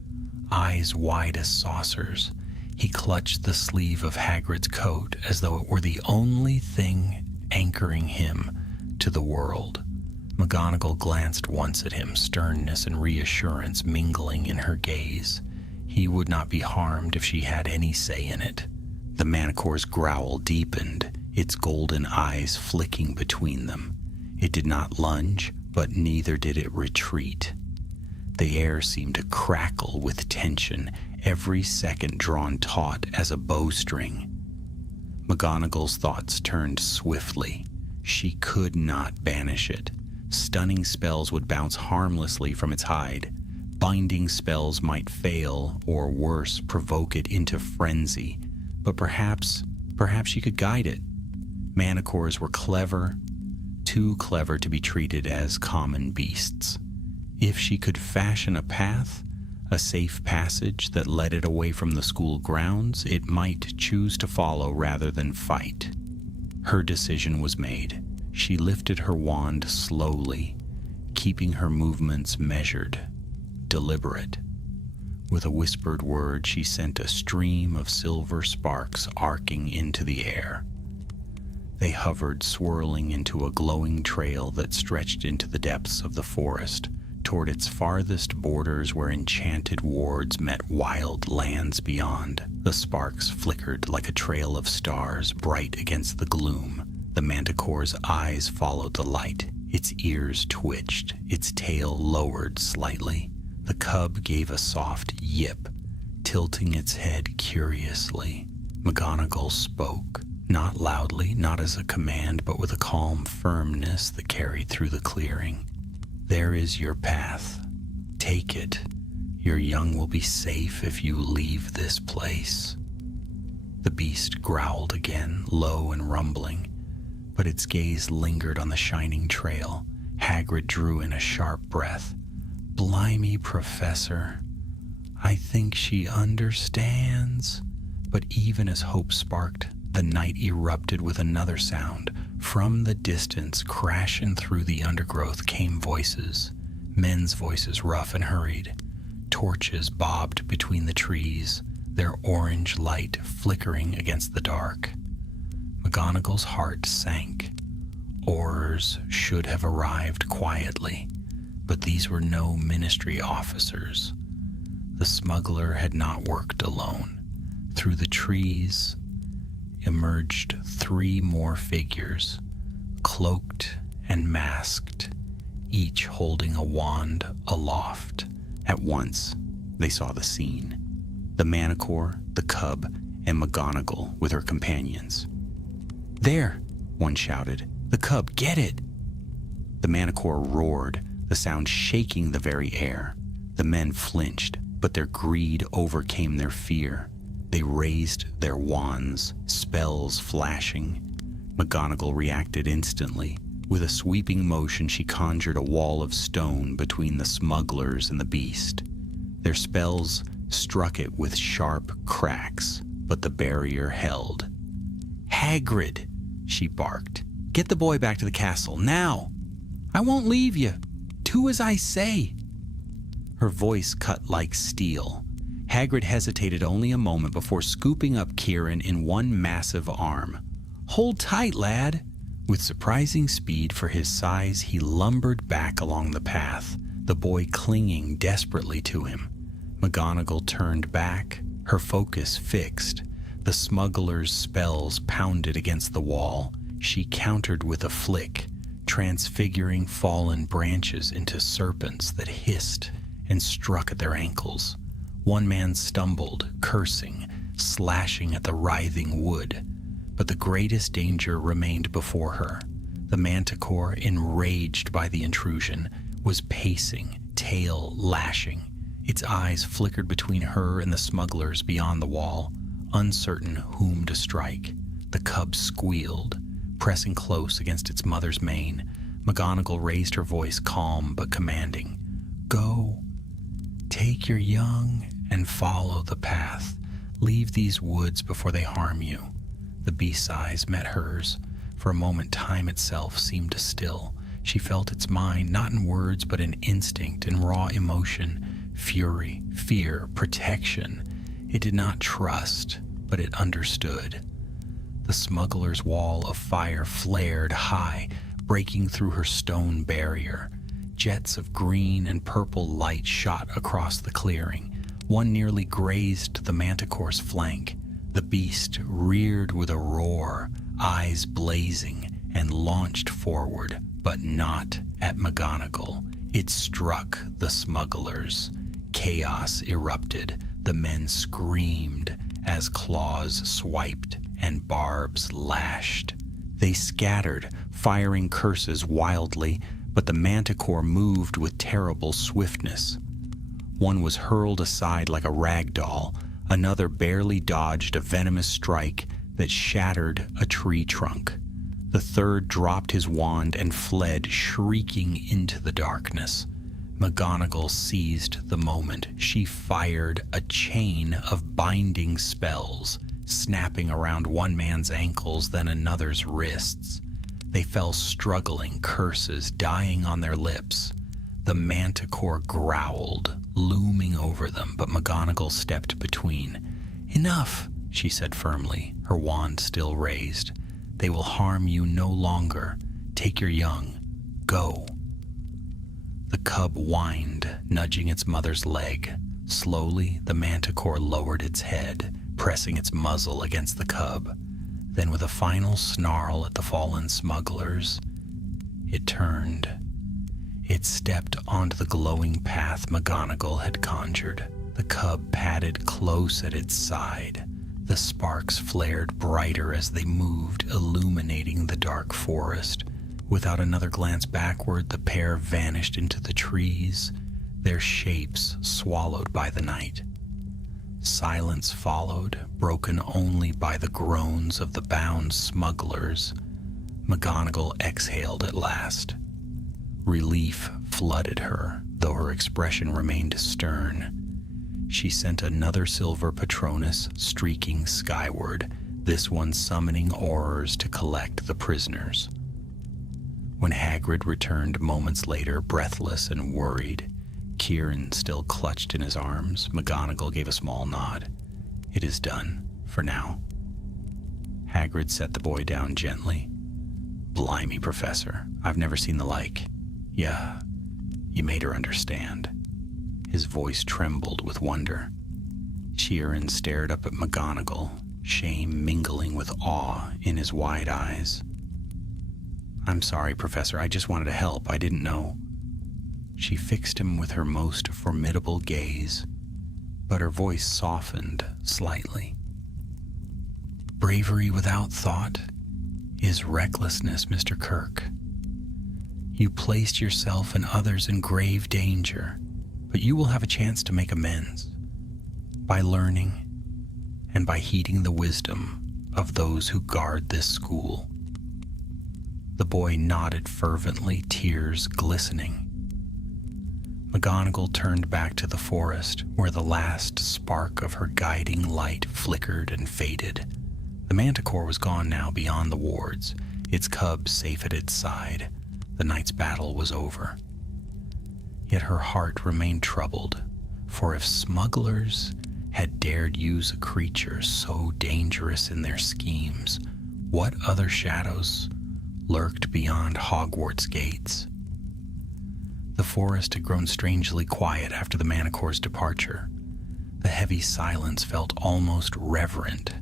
eyes wide as saucers. He clutched the sleeve of Hagrid's coat as though it were the only thing anchoring him to the world. McGonagall glanced once at him, sternness and reassurance mingling in her gaze. He would not be harmed if she had any say in it. The Manticore's growl deepened, its golden eyes flicking between them. It did not lunge, but neither did it retreat. The air seemed to crackle with tension, every second drawn taut as a bowstring. McGonagall's thoughts turned swiftly. She could not banish it. Stunning spells would bounce harmlessly from its hide. Binding spells might fail, or worse, provoke it into frenzy. But perhaps she could guide it. Manticores were clever, too clever to be treated as common beasts. If she could fashion a path, a safe passage that led it away from the school grounds, it might choose to follow rather than fight. Her decision was made. She lifted her wand slowly, keeping her movements measured, deliberate. With a whispered word, she sent a stream of silver sparks arcing into the air. They hovered, swirling into a glowing trail that stretched into the depths of the forest, toward its farthest borders where enchanted wards met wild lands beyond. The sparks flickered like a trail of stars, bright against the gloom. The Manticore's eyes followed the light. Its ears twitched, its tail lowered slightly. The cub gave a soft yip, tilting its head curiously. McGonagall spoke, not loudly, not as a command, but with a calm firmness that carried through the clearing. "There is your path. Take it. Your young will be safe if you leave this place." The beast growled again, low and rumbling, but its gaze lingered on the shining trail. Hagrid drew in a sharp breath. "Blimey, Professor. I think she understands." But even as hope sparked, the night erupted with another sound. From the distance, crashing through the undergrowth, came voices. Men's voices, rough and hurried. Torches bobbed between the trees, their orange light flickering against the dark. McGonagall's heart sank. Aurors should have arrived quietly, but these were no ministry officers. The smuggler had not worked alone. Through the trees emerged 3 more figures, cloaked and masked, each holding a wand aloft. At once, they saw the scene. The Manticore, the cub, and McGonagall with her companions. "There!" one shouted. "The cub, get it!" The Manticore roared, the sound shaking the very air. The men flinched, but their greed overcame their fear. They raised their wands, spells flashing. McGonagall reacted instantly. With a sweeping motion, she conjured a wall of stone between the smugglers and the beast. Their spells struck it with sharp cracks, but the barrier held. "Hagrid," she barked, "get the boy back to the castle, now! I won't leave you. Do as I say." Her voice cut like steel. Hagrid hesitated only a moment before scooping up Kieran in one massive arm. "Hold tight, lad." With surprising speed for his size, he lumbered back along the path, the boy clinging desperately to him. McGonagall turned back, her focus fixed. The smuggler's spells pounded against the wall. She countered with a flick, transfiguring fallen branches into serpents that hissed and struck at their ankles. One man stumbled, cursing, slashing at the writhing wood. But the greatest danger remained before her. The Manticore, enraged by the intrusion, was pacing, tail lashing. Its eyes flickered between her and the smugglers beyond the wall, uncertain whom to strike. The cub squealed, pressing close against its mother's mane. McGonagall raised her voice, calm but commanding. "Go. Take your young and follow the path. Leave these woods before they harm you." The beast's eyes met hers. For a moment, time itself seemed to still. She felt its mind, not in words, but in instinct and raw emotion, fury, fear, protection. It did not trust, but it understood. The smuggler's wall of fire flared high, breaking through her stone barrier. Jets of green and purple light shot across the clearing. One nearly grazed the Manticore's flank. The beast reared with a roar, eyes blazing, and launched forward, but not at McGonagall. It struck the smugglers. Chaos erupted. The men screamed as claws swiped and barbs lashed. They scattered, firing curses wildly, but the Manticore moved with terrible swiftness. One was hurled aside like a rag doll. Another barely dodged a venomous strike that shattered a tree trunk. The third dropped his wand and fled, shrieking into the darkness. McGonagall seized the moment. She fired a chain of binding spells, snapping around one man's ankles, then another's wrists. They fell struggling, curses dying on their lips. The Manticore growled, looming over them, but McGonagall stepped between. "Enough," she said firmly, her wand still raised. "They will harm you no longer. Take your young. Go." The cub whined, nudging its mother's leg. Slowly, the Manticore lowered its head, pressing its muzzle against the cub. Then, with a final snarl at the fallen smugglers, it turned. It stepped onto the glowing path McGonagall had conjured. The cub padded close at its side. The sparks flared brighter as they moved, illuminating the dark forest. Without another glance backward, the pair vanished into the trees, their shapes swallowed by the night. Silence followed, broken only by the groans of the bound smugglers. McGonagall exhaled at last. Relief flooded her, though her expression remained stern. She sent another silver Patronus streaking skyward, this one summoning Aurors to collect the prisoners. When Hagrid returned moments later, breathless and worried, Kieran still clutched in his arms, McGonagall gave a small nod. "It is done, for now." Hagrid set the boy down gently. "Blimey, Professor, I've never seen the like. Yeah, you made her understand." His voice trembled with wonder. Kieran stared up at McGonagall, shame mingling with awe in his wide eyes. "I'm sorry, Professor, I just wanted to help. I didn't know." She fixed him with her most formidable gaze, but her voice softened slightly. "Bravery without thought is recklessness, Mr. Kirk. You placed yourself and others in grave danger. But you will have a chance to make amends by learning and by heeding the wisdom of those who guard this school." The boy nodded fervently, tears glistening. McGonagall turned back to the forest, where the last spark of her guiding light flickered and faded. The Manticore was gone now beyond the wards, its cub safe at its side. The night's battle was over. Yet her heart remained troubled, for if smugglers had dared use a creature so dangerous in their schemes, what other shadows lurked beyond Hogwarts gates? The forest had grown strangely quiet after the Manticore's departure. The heavy silence felt almost reverent,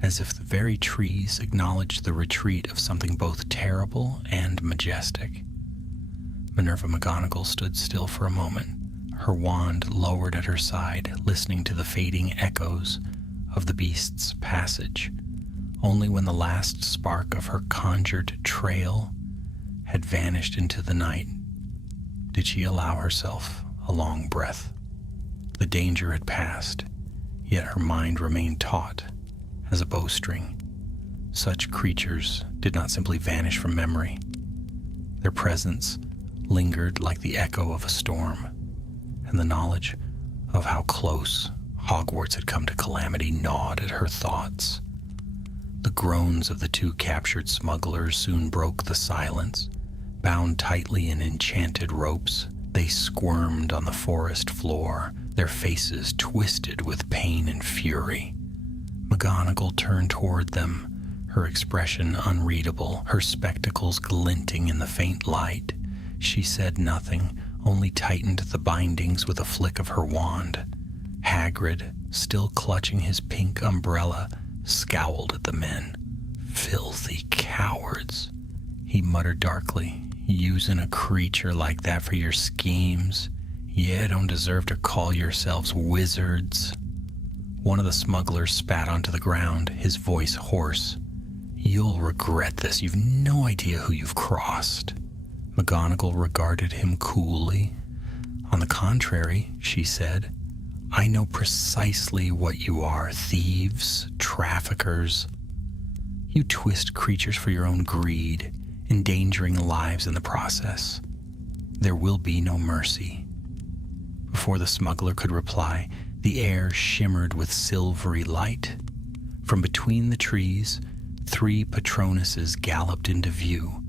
as if the very trees acknowledged the retreat of something both terrible and majestic. Minerva McGonagall stood still for a moment, her wand lowered at her side, listening to the fading echoes of the beast's passage. Only when the last spark of her conjured trail had vanished into the night did she allow herself a long breath. The danger had passed, yet her mind remained taut as a bowstring. Such creatures did not simply vanish from memory. Their presence lingered like the echo of a storm, and the knowledge of how close Hogwarts had come to calamity gnawed at her thoughts. The groans of the two captured smugglers soon broke the silence. Bound tightly in enchanted ropes, they squirmed on the forest floor, their faces twisted with pain and fury. McGonagall turned toward them, her expression unreadable, her spectacles glinting in the faint light. She said nothing, only tightened the bindings with a flick of her wand. Hagrid, still clutching his pink umbrella, scowled at the men. "Filthy cowards," he muttered darkly. "Using a creature like that for your schemes? You don't deserve to call yourselves wizards." One of the smugglers spat onto the ground, his voice hoarse. "You'll regret this. You've no idea who you've crossed." McGonagall regarded him coolly. "On the contrary," she said, "I know precisely what you are. Thieves, traffickers. You twist creatures for your own greed, endangering lives in the process. There will be no mercy." Before the smuggler could reply, the air shimmered with silvery light. From between the trees, 3 Patronuses galloped into view: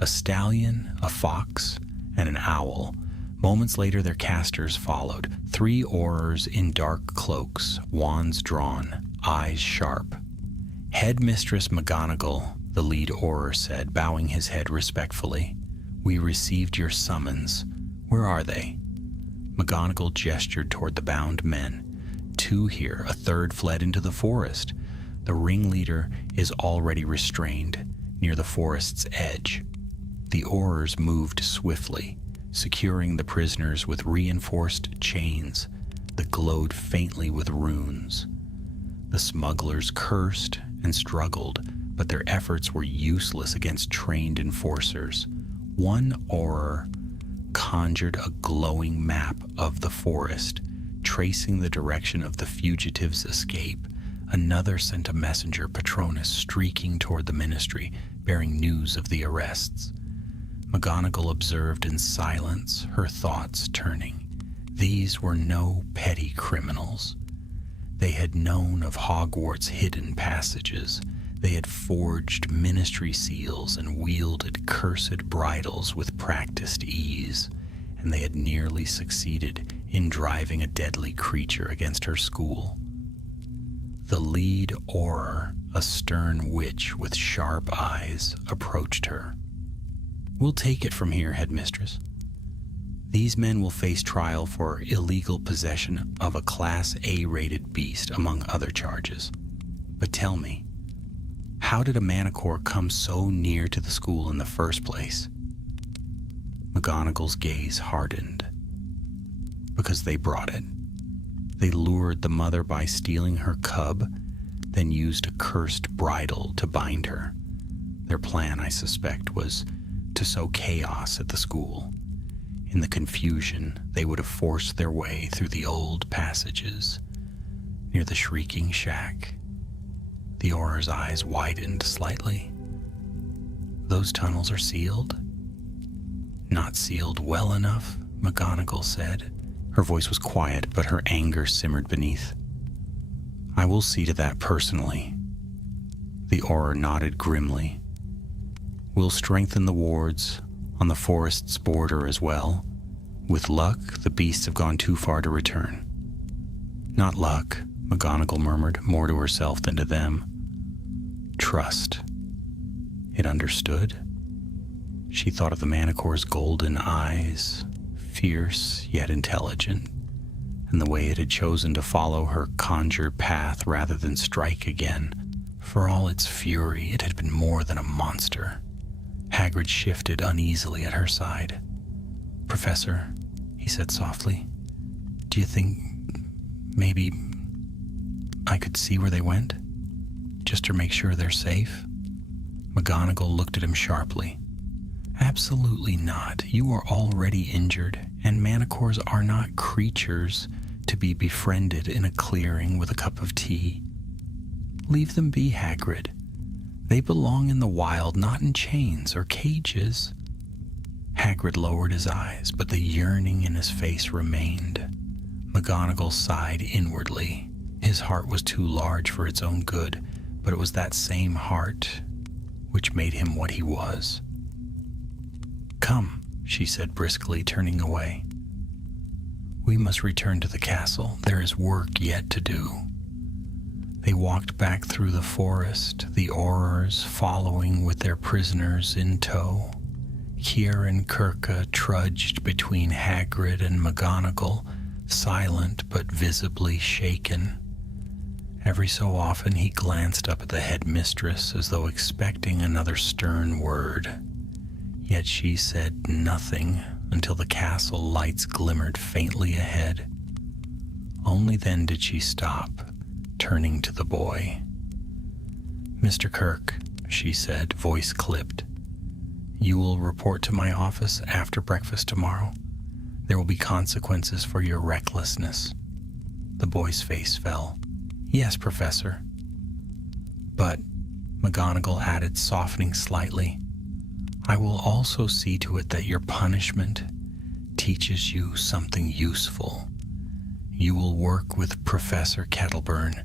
a stallion, a fox, and an owl. Moments later, their casters followed, 3 Aurors in dark cloaks, wands drawn, eyes sharp. "Headmistress McGonagall," the lead Auror said, bowing his head respectfully. "We received your summons. Where are they?" McGonagall gestured toward the bound men. 2 here, a third fled into the forest. The ringleader is already restrained near the forest's edge." The Aurors moved swiftly, securing the prisoners with reinforced chains that glowed faintly with runes. The smugglers cursed and struggled, but their efforts were useless against trained enforcers. One Auror conjured a glowing map of the forest, tracing the direction of the fugitives' escape. Another sent a messenger Patronus streaking toward the ministry, bearing news of the arrests. McGonagall observed in silence, her thoughts turning. These were no petty criminals. They had known of Hogwarts' hidden passages. They had forged ministry seals and wielded cursed bridles with practiced ease, and they had nearly succeeded in driving a deadly creature against her school. The lead Auror, a stern witch with sharp eyes, approached her. "We'll take it from here, Headmistress. These men will face trial for illegal possession of a Class A-rated beast, among other charges. But tell me, how did a Manticore come so near to the school in the first place?" McGonagall's gaze hardened. "Because they brought it. They lured the mother by stealing her cub, then used a cursed bridle to bind her. Their plan, I suspect, was to sow chaos at the school. In the confusion, they would have forced their way through the old passages near the shrieking shack. The Auror's eyes widened slightly. Those tunnels are sealed? Not sealed well enough, McGonagall said. Her voice was quiet, but her anger simmered beneath. I will see to that personally. The Auror nodded grimly. We'll strengthen the wards on the forest's border as well. With luck, the beasts have gone too far to return. Not luck, McGonagall murmured, more to herself than to them. Trust. It understood. She thought of the Manticore's golden eyes, fierce yet intelligent, and the way it had chosen to follow her conjured path rather than strike again. For all its fury, it had been more than a monster. Hagrid shifted uneasily at her side. Professor, he said softly, do you think maybe I could see where they went? Just to make sure they're safe? McGonagall looked at him sharply. Absolutely not. You are already injured, and Manticores are not creatures to be befriended in a clearing with a cup of tea. Leave them be, Hagrid. They belong in the wild, not in chains or cages. Hagrid lowered his eyes, but the yearning in his face remained. McGonagall sighed inwardly. His heart was too large for its own good, but it was that same heart which made him what he was. Come, she said briskly, turning away. We must return to the castle. There is work yet to do. They walked back through the forest, the Aurors following with their prisoners in tow. Kieran Kirka trudged between Hagrid and McGonagall, silent but visibly shaken. Every so often he glanced up at the headmistress as though expecting another stern word. Yet she said nothing until the castle lights glimmered faintly ahead. Only then did she stop, turning to the boy. Mr. Kirk, she said, voice clipped. You will report to my office after breakfast tomorrow. There will be consequences for your recklessness. The boy's face fell. Yes, Professor. But, McGonagall added, softening slightly, I will also see to it that your punishment teaches you something useful. You will work with Professor Kettleburn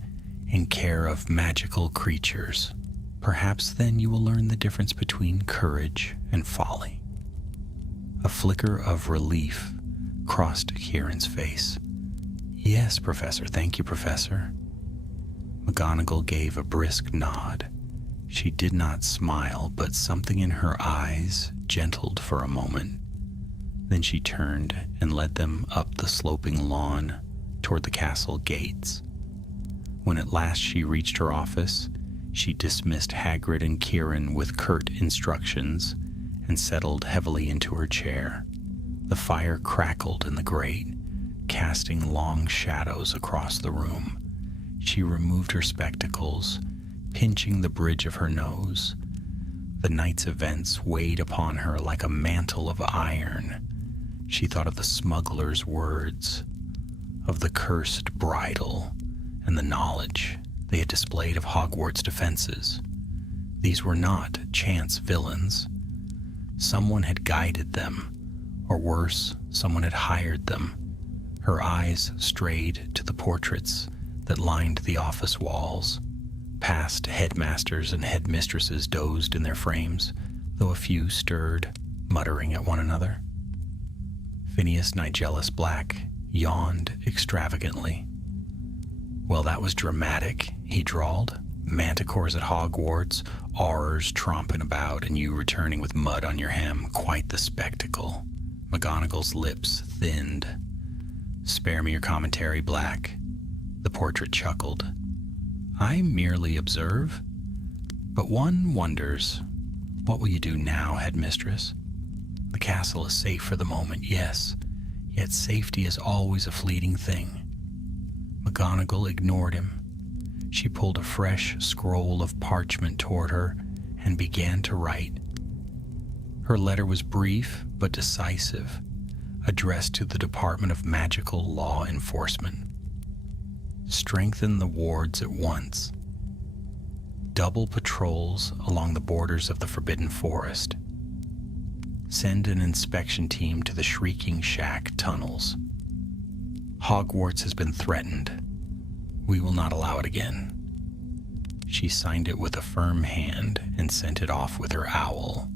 in care of magical creatures. Perhaps then you will learn the difference between courage and folly. A flicker of relief crossed Kieran's face. Yes, Professor. Thank you, Professor. McGonagall gave a brisk nod. She did not smile, but something in her eyes gentled for a moment. Then she turned and led them up the sloping lawn toward the castle gates. When at last she reached her office, she dismissed Hagrid and Kieran with curt instructions and settled heavily into her chair. The fire crackled in the grate, casting long shadows across the room. She removed her spectacles, pinching the bridge of her nose. The night's events weighed upon her like a mantle of iron. She thought of the smuggler's words, of the cursed bridle, and the knowledge they had displayed of Hogwarts' defenses. These were not chance villains. Someone had guided them, or worse, someone had hired them. Her eyes strayed to the portraits that lined the office walls. Past headmasters and headmistresses dozed in their frames, though a few stirred, muttering at one another. Phineas Nigellus Black yawned extravagantly. Well, that was dramatic, he drawled. Manticores at Hogwarts, Aurors tromping about, and you returning with mud on your hem. Quite the spectacle. McGonagall's lips thinned. Spare me your commentary, Black. The portrait chuckled. I merely observe. But one wonders, what will you do now, headmistress? The castle is safe for the moment, yes, yet safety is always a fleeting thing. McGonagall ignored him. She pulled a fresh scroll of parchment toward her and began to write. Her letter was brief but decisive, addressed to the Department of Magical Law Enforcement. Strengthen the wards at once. Double patrols along the borders of the Forbidden Forest. Send an inspection team to the Shrieking Shack tunnels. Hogwarts has been threatened. We will not allow it again. She signed it with a firm hand and sent it off with her owl.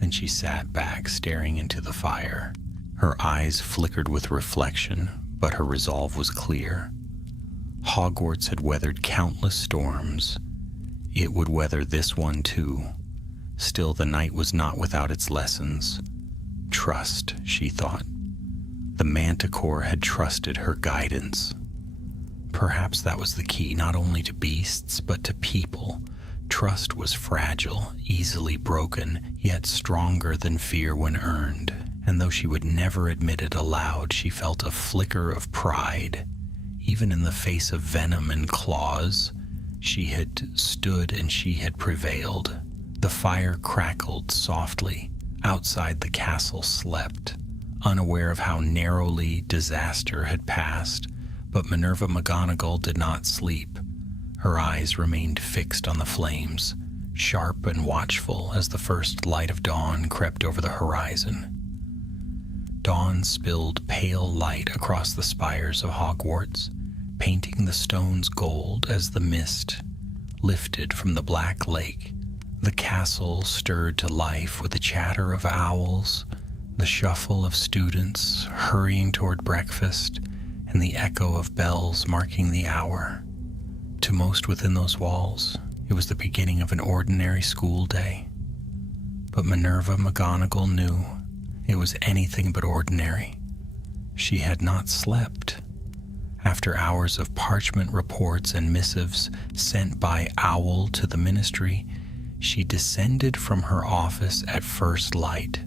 Then she sat back, staring into the fire. Her eyes flickered with reflection, but her resolve was clear. Hogwarts had weathered countless storms. It would weather this one too. Still, the night was not without its lessons. Trust, she thought. The Manticore had trusted her guidance. Perhaps that was the key, not only to beasts, but to people. Trust was fragile, easily broken, yet stronger than fear when earned. And though she would never admit it aloud, she felt a flicker of pride. Even in the face of venom and claws, she had stood and she had prevailed. The fire crackled softly. Outside, the castle slept, unaware of how narrowly disaster had passed. But Minerva McGonagall did not sleep. Her eyes remained fixed on the flames, sharp and watchful as the first light of dawn crept over the horizon. Dawn spilled pale light across the spires of Hogwarts, painting the stones gold as the mist lifted from the black lake. The castle stirred to life with the chatter of owls, the shuffle of students hurrying toward breakfast, and the echo of bells marking the hour. To most within those walls, it was the beginning of an ordinary school day. But Minerva McGonagall knew it was anything but ordinary. She had not slept. After hours of parchment reports and missives sent by owl to the ministry, she descended from her office at first light,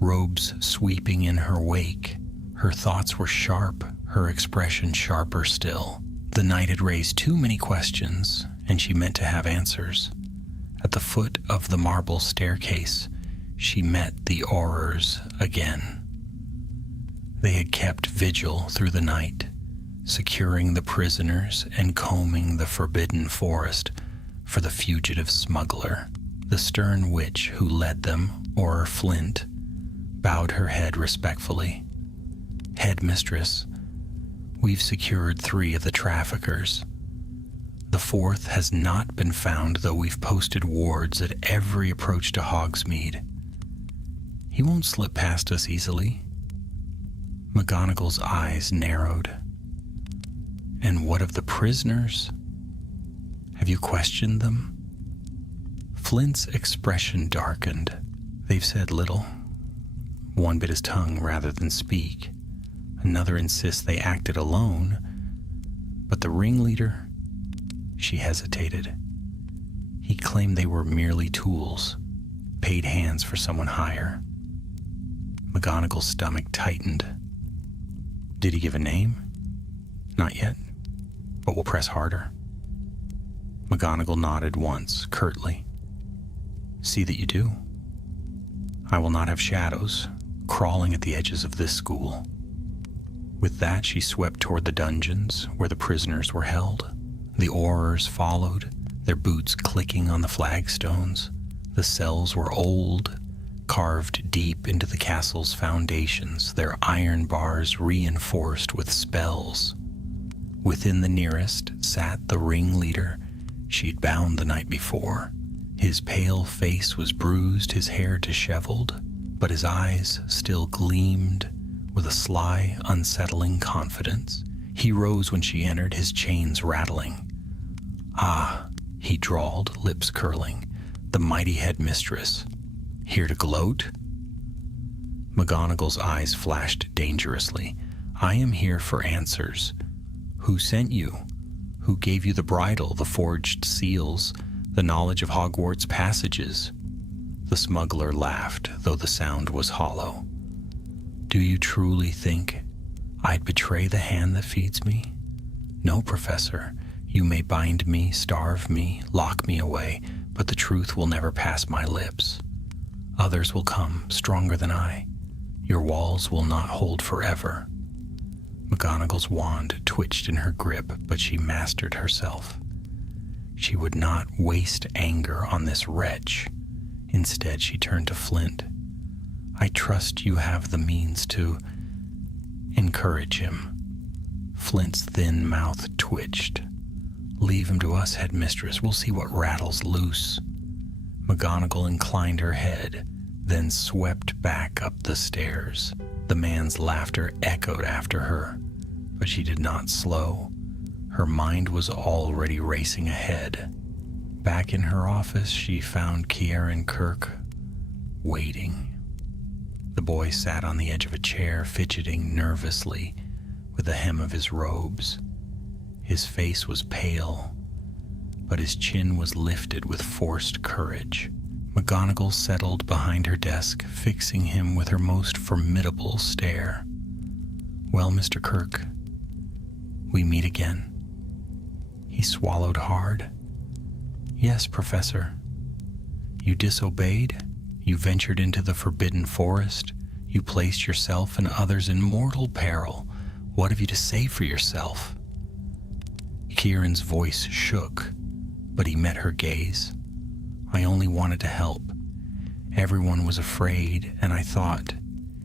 robes sweeping in her wake. Her thoughts were sharp, her expression sharper still. The night had raised too many questions, and she meant to have answers. At the foot of the marble staircase, she met the Aurors again. They had kept vigil through the night, securing the prisoners and combing the Forbidden Forest for the fugitive smuggler. The stern witch who led them, Auror Flint, bowed her head respectfully. Headmistress, we've secured 3 of the traffickers. The 4th has not been found, though we've posted wards at every approach to Hogsmeade. He won't slip past us easily. McGonagall's eyes narrowed. And what of the prisoners? Have you questioned them? Flint's expression darkened. They've said little. One bit his tongue rather than speak. Another insists they acted alone. But the ringleader? She hesitated. He claimed they were merely tools, paid hands for someone higher. McGonagall's stomach tightened. Did he give a name? Not yet, but we'll press harder. McGonagall nodded once, curtly. See that you do. I will not have shadows crawling at the edges of this school. With that, she swept toward the dungeons where the prisoners were held. The Aurors followed, their boots clicking on the flagstones. The cells were old, carved deep into the castle's foundations, their iron bars reinforced with spells. Within the nearest sat the ringleader she'd bound the night before. His pale face was bruised, his hair disheveled, but his eyes still gleamed with a sly, unsettling confidence. He rose when she entered, his chains rattling. Ah, he drawled, lips curling, the mighty headmistress. Here to gloat? McGonagall's eyes flashed dangerously. I am here for answers. Who sent you? Who gave you the bridle, the forged seals, the knowledge of Hogwarts passages? The smuggler laughed, though the sound was hollow. Do you truly think I'd betray the hand that feeds me? No, Professor. You may bind me, starve me, lock me away, but the truth will never pass my lips. Others will come, stronger than I. Your walls will not hold forever. McGonagall's wand twitched in her grip, but she mastered herself. She would not waste anger on this wretch. Instead, she turned to Flint. I trust you have the means to encourage him. Flint's thin mouth twitched. Leave him to us, headmistress. We'll see what rattles loose. McGonagall inclined her head, then swept back up the stairs. The man's laughter echoed after her, but she did not slow. Her mind was already racing ahead. Back in her office, she found Kieran Kirk waiting. The boy sat on the edge of a chair, fidgeting nervously with the hem of his robes. His face was pale, but his chin was lifted with forced courage. McGonagall settled behind her desk, fixing him with her most formidable stare. Well, Mr. Kirk, we meet again. He swallowed hard. Yes, Professor. You disobeyed. You ventured into the forbidden forest. You placed yourself and others in mortal peril. What have you to say for yourself? Kieran's voice shook, but he met her gaze. I only wanted to help. Everyone was afraid, and I thought,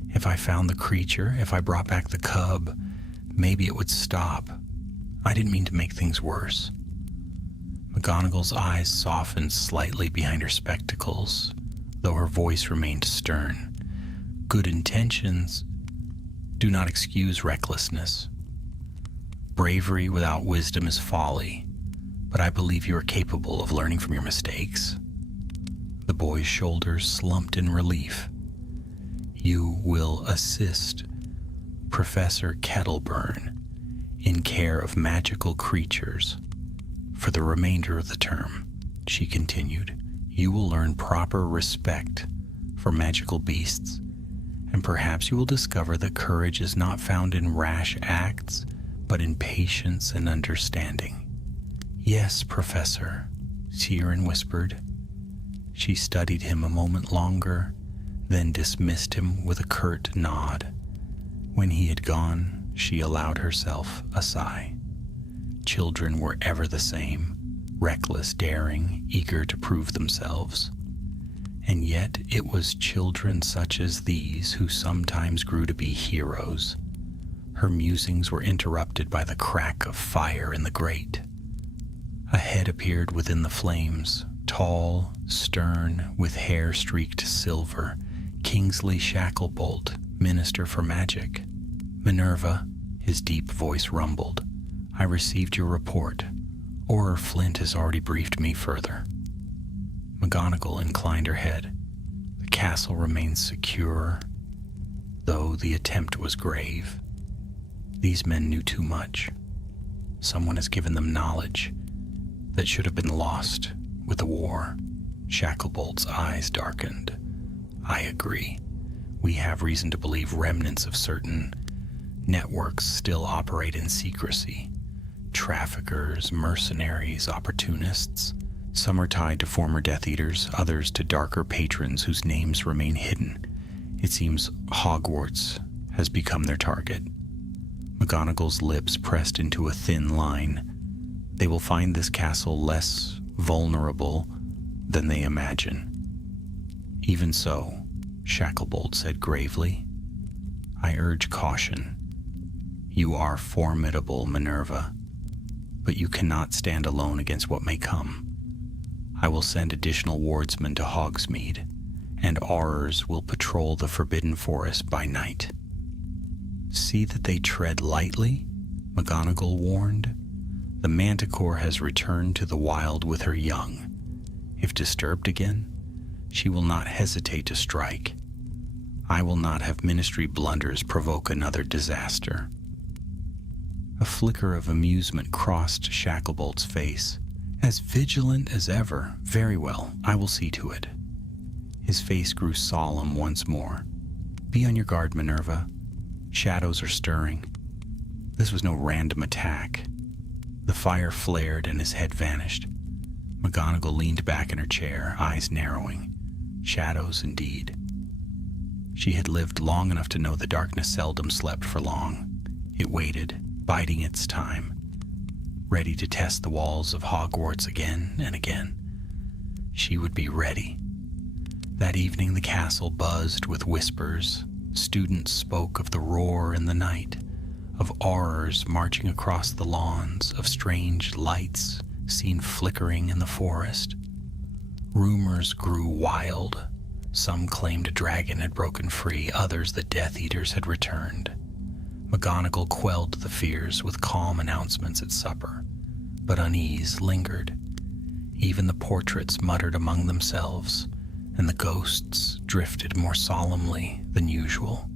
if I found the creature, if I brought back the cub, maybe it would stop. I didn't mean to make things worse. McGonagall's eyes softened slightly behind her spectacles, though her voice remained stern. Good intentions do not excuse recklessness. Bravery without wisdom is folly, but I believe you are capable of learning from your mistakes. The boy's shoulders slumped in relief. You will assist Professor Kettleburn in care of magical creatures for the remainder of the term, she continued. You will learn proper respect for magical beasts, and perhaps you will discover that courage is not found in rash acts, but in patience and understanding. Yes, Professor, Kieran whispered. She studied him a moment longer, then dismissed him with a curt nod. When he had gone, she allowed herself a sigh. Children were ever the same, reckless, daring, eager to prove themselves. And yet it was children such as these who sometimes grew to be heroes. Her musings were interrupted by the crack of fire in the grate. A head appeared within the flames, tall, stern, with hair streaked silver. Kingsley Shacklebolt, Minister for Magic. Minerva, his deep voice rumbled. I received your report. Auror Flint has already briefed me further. McGonagall inclined her head. The castle remains secure, though the attempt was grave. These men knew too much. Someone has given them knowledge that should have been lost with the war. Shacklebolt's eyes darkened. I agree. We have reason to believe remnants of certain networks still operate in secrecy. Traffickers, mercenaries, opportunists. Some are tied to former Death Eaters, others to darker patrons whose names remain hidden. It seems Hogwarts has become their target. McGonagall's lips pressed into a thin line. They will find this castle less vulnerable than they imagine. Even so, Shacklebolt said gravely, I urge caution. You are formidable, Minerva, but you cannot stand alone against what may come. I will send additional wardsmen to Hogsmeade, and Aurors will patrol the Forbidden Forest by night. See that they tread lightly, McGonagall warned. The Manticore has returned to the wild with her young. If disturbed again, she will not hesitate to strike. I will not have Ministry blunders provoke another disaster. A flicker of amusement crossed Shacklebolt's face. As vigilant as ever. Very well, I will see to it. His face grew solemn once more. Be on your guard, Minerva. Shadows are stirring. This was no random attack. The fire flared and his head vanished. McGonagall leaned back in her chair, eyes narrowing. Shadows indeed. She had lived long enough to know the darkness seldom slept for long. It waited, biding its time, ready to test the walls of Hogwarts again and again. She would be ready. That evening the castle buzzed with whispers. Students spoke of the roar in the night, of aurors marching across the lawns, of strange lights seen flickering in the forest. Rumors grew wild. Some claimed a dragon had broken free, others that Death Eaters had returned. McGonagall quelled the fears with calm announcements at supper, but unease lingered. Even the portraits muttered among themselves, and the ghosts drifted more solemnly than usual.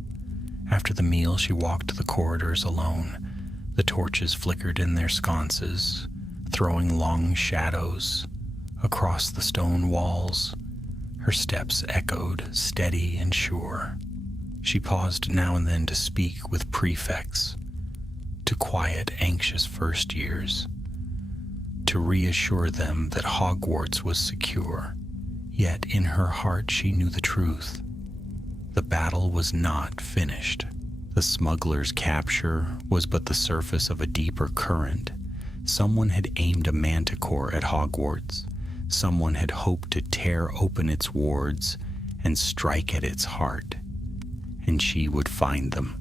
After the meal, she walked the corridors alone. The torches flickered in their sconces, throwing long shadows across the stone walls. Her steps echoed, steady and sure. She paused now and then to speak with prefects, to quiet anxious first years, to reassure them that Hogwarts was secure. Yet in her heart she knew the truth. The battle was not finished. The smugglers' capture was but the surface of a deeper current. Someone had aimed a Manticore at Hogwarts. Someone had hoped to tear open its wards and strike at its heart. And she would find them.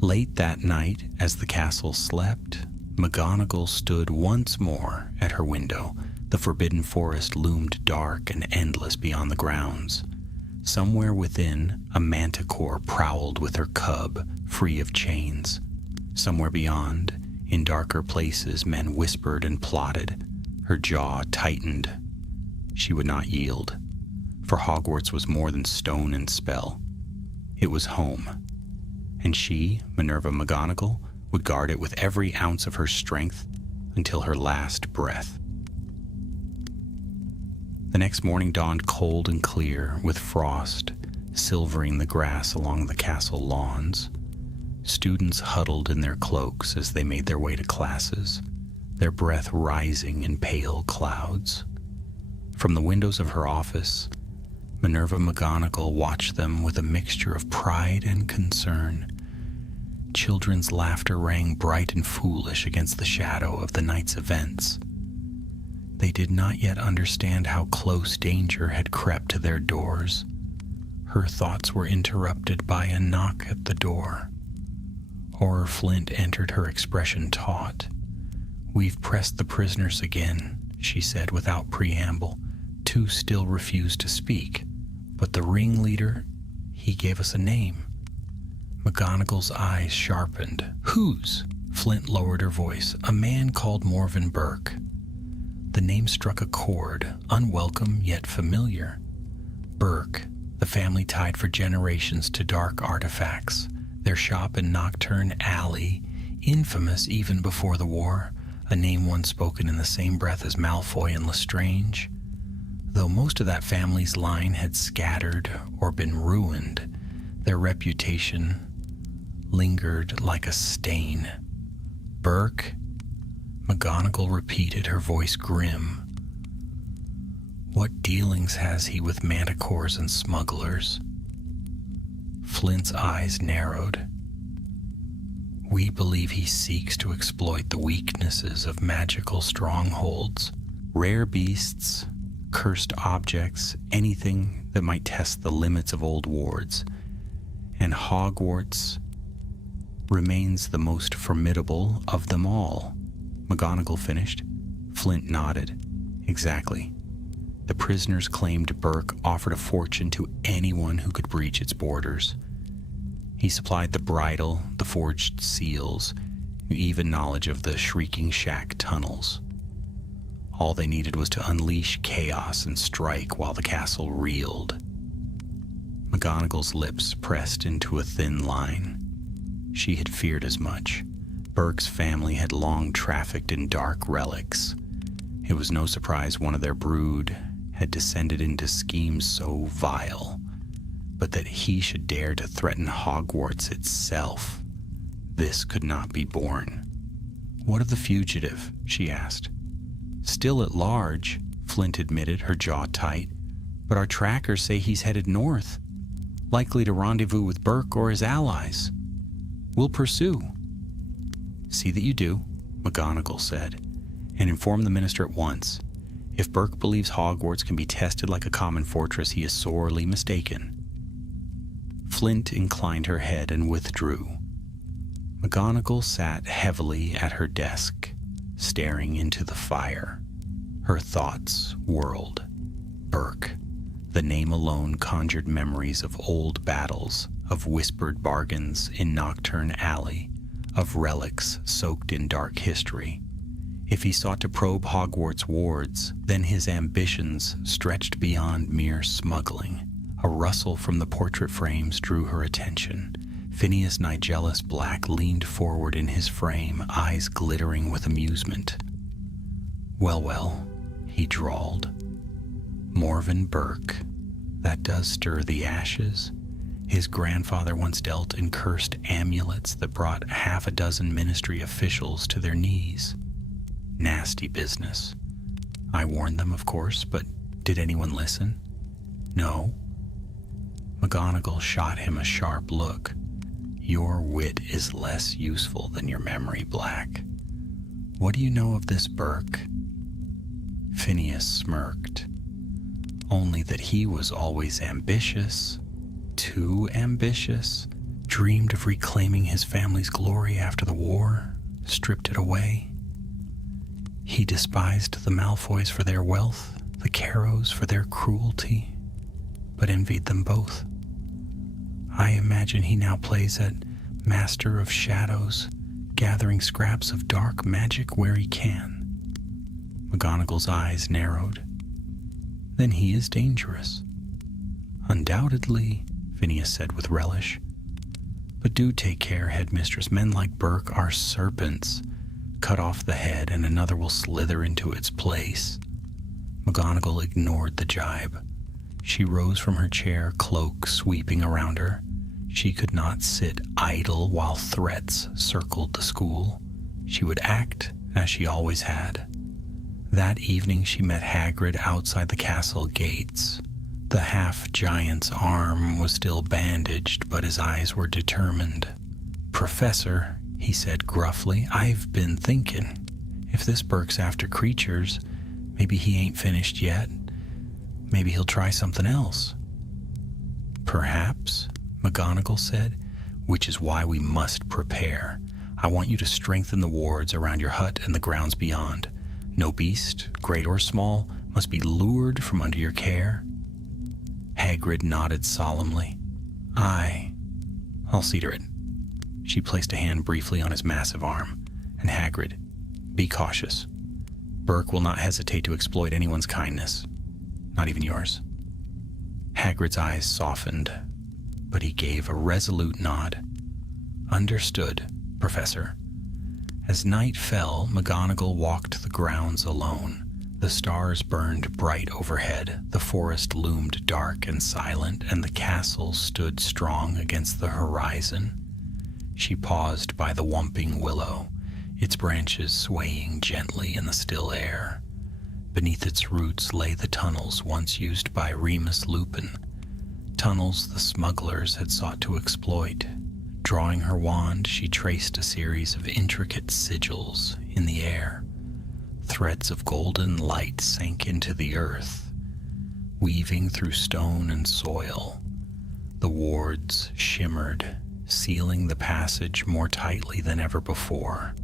Late that night, as the castle slept, McGonagall stood once more at her window. The forbidden forest loomed dark and endless beyond the grounds. Somewhere within, a Manticore prowled with her cub, free of chains. Somewhere beyond, in darker places, men whispered and plotted. Her jaw tightened. She would not yield, for Hogwarts was more than stone and spell. It was home, and she, Minerva McGonagall, would guard it with every ounce of her strength until her last breath. The next morning dawned cold and clear, with frost silvering the grass along the castle lawns. Students huddled in their cloaks as they made their way to classes, their breath rising in pale clouds. From the windows of her office, Minerva McGonagall watched them with a mixture of pride and concern. Children's laughter rang bright and foolish against the shadow of the night's events. They did not yet understand how close danger had crept to their doors. Her thoughts were interrupted by a knock at the door. Auror Flint entered, her expression taut. "We've pressed the prisoners again," she said without preamble. Two still refused to speak, but the ringleader, he gave us a name. McGonagall's eyes sharpened. "Whose?" Flint lowered her voice. "A man called Morven Burke." The name struck a chord, unwelcome yet familiar. Burke, the family tied for generations to dark artifacts, their shop in Nocturne Alley, infamous even before the war, a name once spoken in the same breath as Malfoy and Lestrange. Though most of that family's line had scattered or been ruined, their reputation lingered like a stain. "Burke?" McGonagall repeated, her voice grim. "What dealings has he with manticores and smugglers?" Flint's eyes narrowed. "We believe he seeks to exploit the weaknesses of magical strongholds, rare beasts, cursed objects, anything that might test the limits of old wards. And Hogwarts remains the most formidable of them all." McGonagall finished. Flint nodded. "Exactly. The prisoners claimed Burke offered a fortune to anyone who could breach its borders. He supplied the bridle, the forged seals, even knowledge of the Shrieking Shack tunnels. All they needed was to unleash chaos and strike while the castle reeled." McGonagall's lips pressed into a thin line. She had feared as much. Burke's family had long trafficked in dark relics. It was no surprise one of their brood had descended into schemes so vile, but that he should dare to threaten Hogwarts itself, this could not be borne. "What of the fugitive?" she asked. "Still at large," Flint admitted, her jaw tight, "but our trackers say he's headed north." likely to rendezvous with Burke or his allies. We'll pursue." "See that you do," McGonagall said, "and inform the minister at once. If Burke believes Hogwarts can be tested like a common fortress, he is sorely mistaken." Flint inclined her head and withdrew. McGonagall sat heavily at her desk, staring into the fire. Her thoughts whirled. Burke. The name alone conjured memories of old battles, of whispered bargains in Nocturne Alley, of relics soaked in dark history. If he sought to probe Hogwarts wards, then his ambitions stretched beyond mere smuggling. A rustle from the portrait frames drew her attention. Phineas Nigellus Black leaned forward in his frame, eyes glittering with amusement. Well, he drawled. Morven Burke. That does stir the ashes. His grandfather once dealt in cursed amulets that brought half a dozen ministry officials to their knees. Nasty business. I warned them, of course, but did anyone listen? No. McGonagall shot him a sharp look. Your wit is less useful than your memory, Black. What do you know of this Burke? Phineas smirked. Only that he was always ambitious. Too ambitious. Dreamed of reclaiming his family's glory after the war. Stripped it away. He despised the Malfoys for their wealth, the Carrows for their cruelty, but envied them both. I imagine he now plays at Master of Shadows, gathering scraps of dark magic where he can. McGonagall's eyes narrowed. Then he is dangerous. Undoubtedly, Phineas said with relish. But do take care, Headmistress. Men like Burke are serpents. Cut off the head and another will slither into its place. McGonagall ignored the jibe. She rose from her chair, cloak sweeping around her. She could not sit idle while threats circled the school. She would act as she always had. That evening she met Hagrid outside the castle gates. The half-giant's arm was still bandaged, but his eyes were determined. "Professor," he said gruffly, "I've been thinking. If this Burke's after creatures, maybe he ain't finished yet. Maybe he'll try something else." "Perhaps," McGonagall said, "which is why we must prepare. I want you to strengthen the wards around your hut and the grounds beyond. No beast, great or small, must be lured from under your care." Hagrid nodded solemnly. I'll see to it." She placed a hand briefly on his massive arm. "And Hagrid, be cautious. Burke will not hesitate to exploit anyone's kindness, not even yours." Hagrid's eyes softened, but he gave a resolute nod. "Understood, Professor." As night fell, McGonagall walked the grounds alone. The stars burned bright overhead, the forest loomed dark and silent, and the castle stood strong against the horizon. She paused by the whomping willow, its branches swaying gently in the still air. Beneath its roots lay the tunnels once used by Remus Lupin, tunnels the smugglers had sought to exploit. Drawing her wand, she traced a series of intricate sigils in the air. Threads of golden light sank into the earth, weaving through stone and soil. The wards shimmered, sealing the passage more tightly than ever before.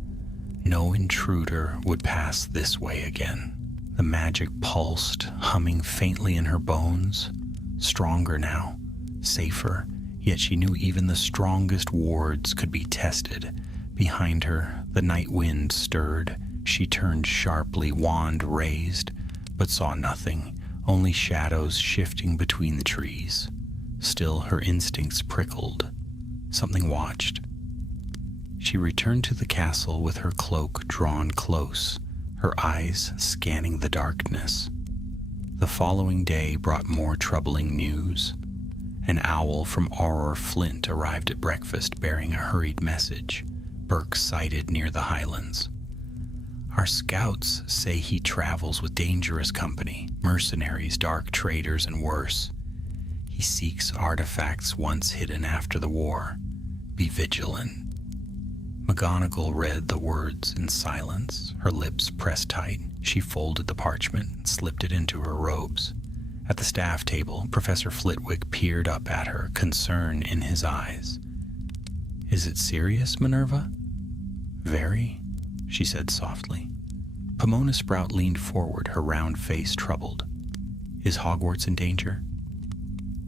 No intruder would pass this way again. The magic pulsed, humming faintly in her bones. Stronger now, safer, yet she knew even the strongest wards could be tested. Behind her, the night wind stirred. She turned sharply, wand raised, but saw nothing, only shadows shifting between the trees. Still, her instincts prickled. Something watched. She returned to the castle with her cloak drawn close, her eyes scanning the darkness. The following day brought more troubling news. An owl from Auror Flint arrived at breakfast bearing a hurried message. Burke sighted near the highlands. "Our scouts say he travels with dangerous company, mercenaries, dark traders, and worse. He seeks artifacts once hidden after the war. Be vigilant. McGonagall read the words in silence, her lips pressed tight. She folded the parchment and slipped it into her robes. At the staff table, Professor Flitwick peered up at her, concern in his eyes. "Is it serious, Minerva?" "Very," she said softly. Pomona Sprout leaned forward, her round face troubled. "Is Hogwarts in danger?"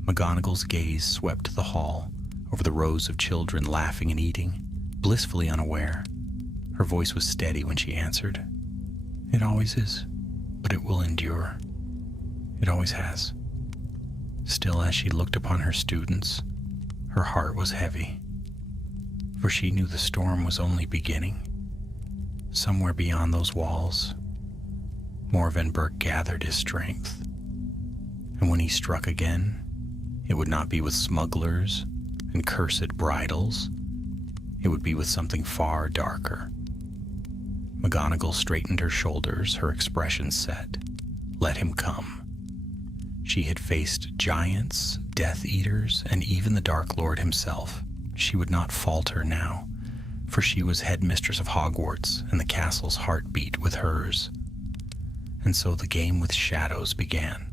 McGonagall's gaze swept the hall, over the rows of children laughing and eating, blissfully unaware. Her voice was steady when she answered. "It always is, but it will endure. It always has." Still, as she looked upon her students, her heart was heavy, for she knew the storm was only beginning. Somewhere beyond those walls, Morven Burke gathered his strength, and when he struck again, it would not be with smugglers and cursed bridles. It would be with something far darker. McGonagall straightened her shoulders, her expression set. Let him come. She had faced giants, Death Eaters, and even the Dark Lord himself. She would not falter now, for she was headmistress of Hogwarts, and the castle's heart beat with hers. And so the game with shadows began.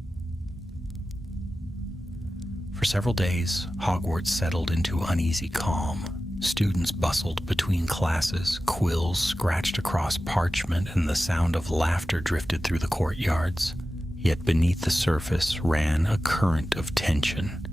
For several days, Hogwarts settled into uneasy calm. Students bustled between classes, quills scratched across parchment, and the sound of laughter drifted through the courtyards. Yet beneath the surface ran a current of tension.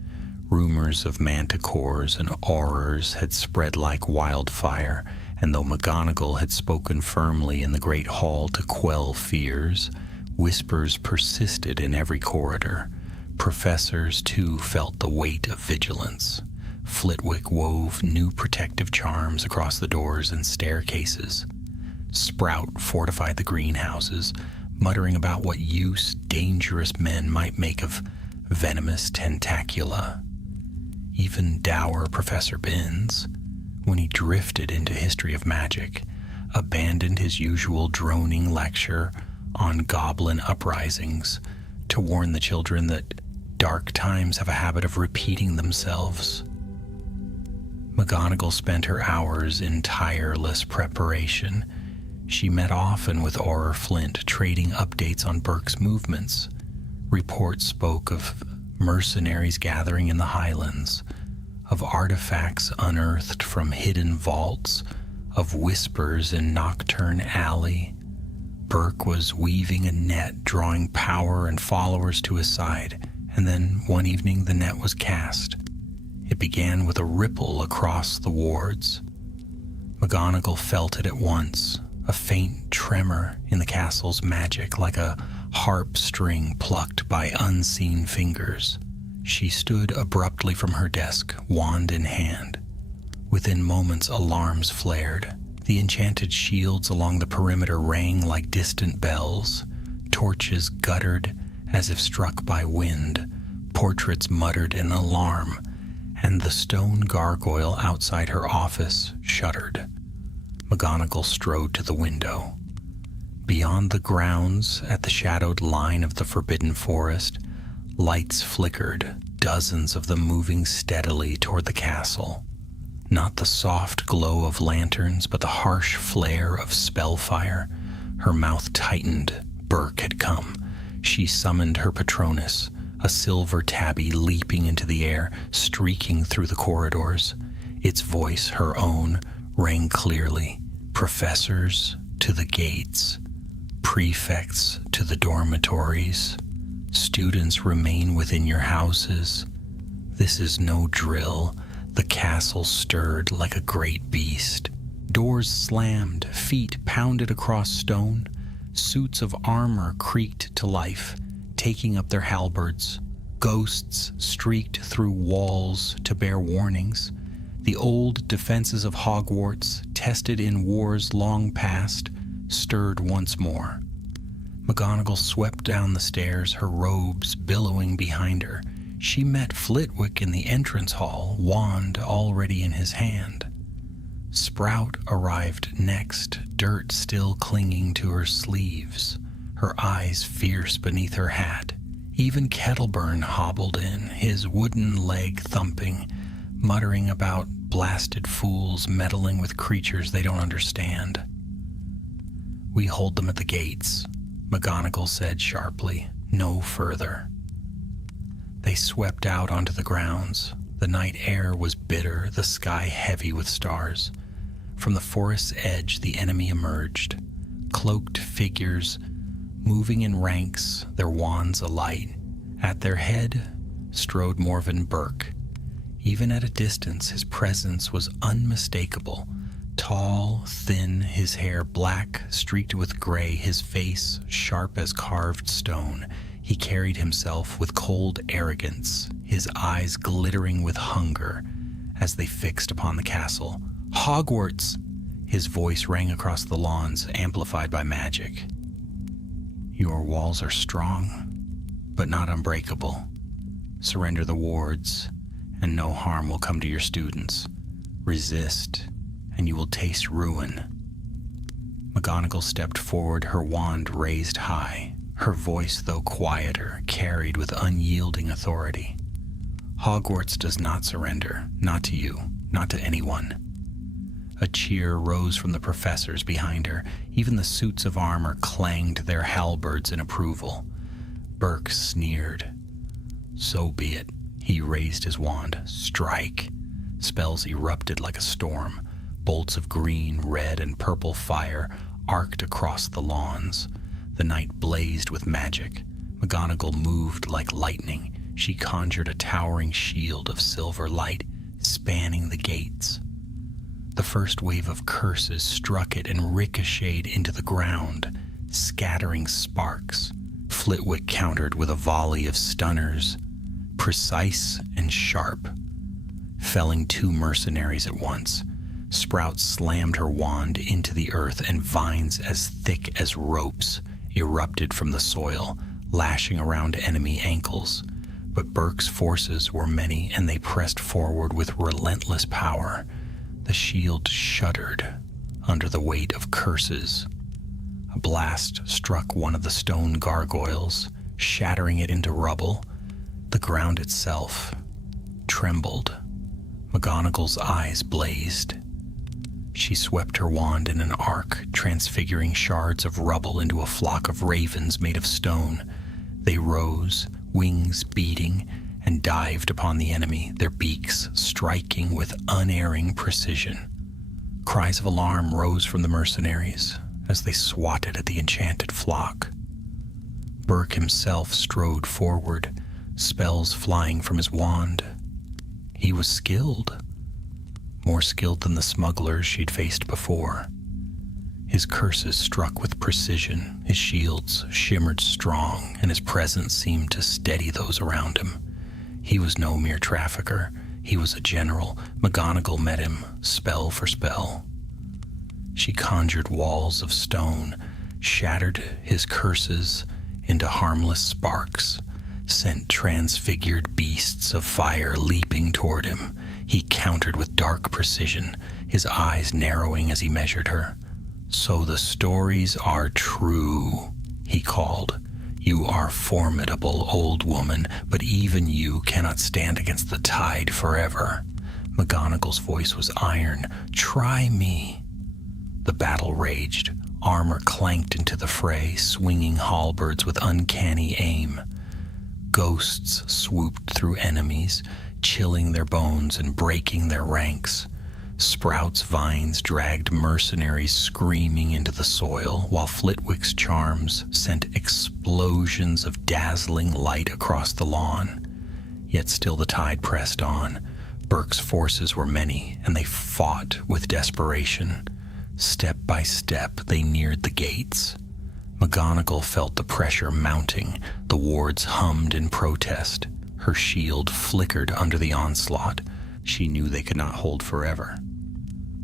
Rumors of manticores and horrors had spread like wildfire, and though McGonagall had spoken firmly in the great hall to quell fears, whispers persisted in every corridor. Professors, too, felt the weight of vigilance. Flitwick wove new protective charms across the doors and staircases. Sprout fortified the greenhouses, muttering about what use dangerous men might make of venomous tentacula. Even dour Professor Binns, when he drifted into history of magic, abandoned his usual droning lecture on goblin uprisings to warn the children that dark times have a habit of repeating themselves. McGonagall spent her hours in tireless preparation. She met often with Auror Flint, trading updates on Burke's movements. Reports spoke of mercenaries gathering in the Highlands, of artifacts unearthed from hidden vaults, of whispers in Nocturne Alley. Burke was weaving a net, drawing power and followers to his side, and then one evening the net was cast. It began with a ripple across the wards. McGonagall felt it at once, a faint tremor in the castle's magic, like a harp string plucked by unseen fingers. She stood abruptly from her desk, wand in hand. Within moments, alarms flared. The enchanted shields along the perimeter rang like distant bells. Torches guttered as if struck by wind. Portraits muttered in alarm, and the stone gargoyle outside her office shuddered. McGonagall strode to the window. Beyond the grounds, at the shadowed line of the Forbidden Forest, lights flickered, dozens of them moving steadily toward the castle. Not the soft glow of lanterns, but the harsh flare of spellfire. Her mouth tightened. Burke had come. She summoned her Patronus, a silver tabby leaping into the air, streaking through the corridors. Its voice, her own, rang clearly. Professors to the gates, prefects to the dormitories. Students remain within your houses. This is no drill. The castle stirred like a great beast. Doors slammed, feet pounded across stone. Suits of armor creaked to life, taking up their halberds. Ghosts streaked through walls to bear warnings. The old defenses of Hogwarts, tested in wars long past, stirred once more. McGonagall swept down the stairs, her robes billowing behind her. She met Flitwick in the entrance hall, wand already in his hand. Sprout arrived next, dirt still clinging to her sleeves, her eyes fierce beneath her hat. Even Kettleburn hobbled in, his wooden leg thumping, muttering about blasted fools meddling with creatures they don't understand. "We hold them at the gates," McGonagall said sharply. "No further." They swept out onto the grounds. The night air was bitter, the sky heavy with stars. From the forest's edge, the enemy emerged, cloaked figures, moving in ranks, their wands alight. At their head strode Morven Burke. Even at a distance, his presence was unmistakable. Tall, thin, his hair black, streaked with gray, his face sharp as carved stone. He carried himself with cold arrogance, his eyes glittering with hunger as they fixed upon the castle. "Hogwarts!" His voice rang across the lawns, amplified by magic. "Your walls are strong, but not unbreakable. Surrender the wards, and no harm will come to your students. Resist, and you will taste ruin." McGonagall stepped forward, her wand raised high. Her voice, though quieter, carried with unyielding authority. "Hogwarts does not surrender, not to you, not to anyone." A cheer rose from the professors behind her. Even the suits of armor clanged their halberds in approval. Burke sneered. "So be it." He raised his wand. "Strike." Spells erupted like a storm. Bolts of green, red, and purple fire arced across the lawns. The night blazed with magic. McGonagall moved like lightning. She conjured a towering shield of silver light, spanning the gates. The first wave of curses struck it and ricocheted into the ground, scattering sparks. Flitwick countered with a volley of stunners, precise and sharp, felling 2 mercenaries at once. Sprout slammed her wand into the earth, and vines as thick as ropes erupted from the soil, lashing around enemy ankles. But Burke's forces were many, and they pressed forward with relentless power. The shield shuddered under the weight of curses. A blast struck one of the stone gargoyles, shattering it into rubble. The ground itself trembled. McGonagall's eyes blazed. She swept her wand in an arc, transfiguring shards of rubble into a flock of ravens made of stone. They rose, wings beating, and dived upon the enemy, their beaks striking with unerring precision. Cries of alarm rose from the mercenaries as they swatted at the enchanted flock. Burke himself strode forward, spells flying from his wand. He was skilled. More skilled than the smugglers she'd faced before. His curses struck with precision, his shields shimmered strong, and his presence seemed to steady those around him. He was no mere trafficker. He was a general. McGonagall met him, spell for spell. She conjured walls of stone, shattered his curses into harmless sparks, sent transfigured beasts of fire leaping toward him. He countered with dark precision, his eyes narrowing as he measured her. "So the stories are true," he called. "You are formidable, old woman, but even you cannot stand against the tide forever." McGonagall's voice was iron. "Try me." The battle raged. Armor clanked into the fray, swinging halberds with uncanny aim. Ghosts swooped through enemies, chilling their bones and breaking their ranks. Sprout's vines dragged mercenaries screaming into the soil, while Flitwick's charms sent explosions of dazzling light across the lawn. Yet still the tide pressed on. Burke's forces were many, and they fought with desperation. Step by step, they neared the gates. McGonagall felt the pressure mounting. The wards hummed in protest. Her shield flickered under the onslaught. She knew they could not hold forever.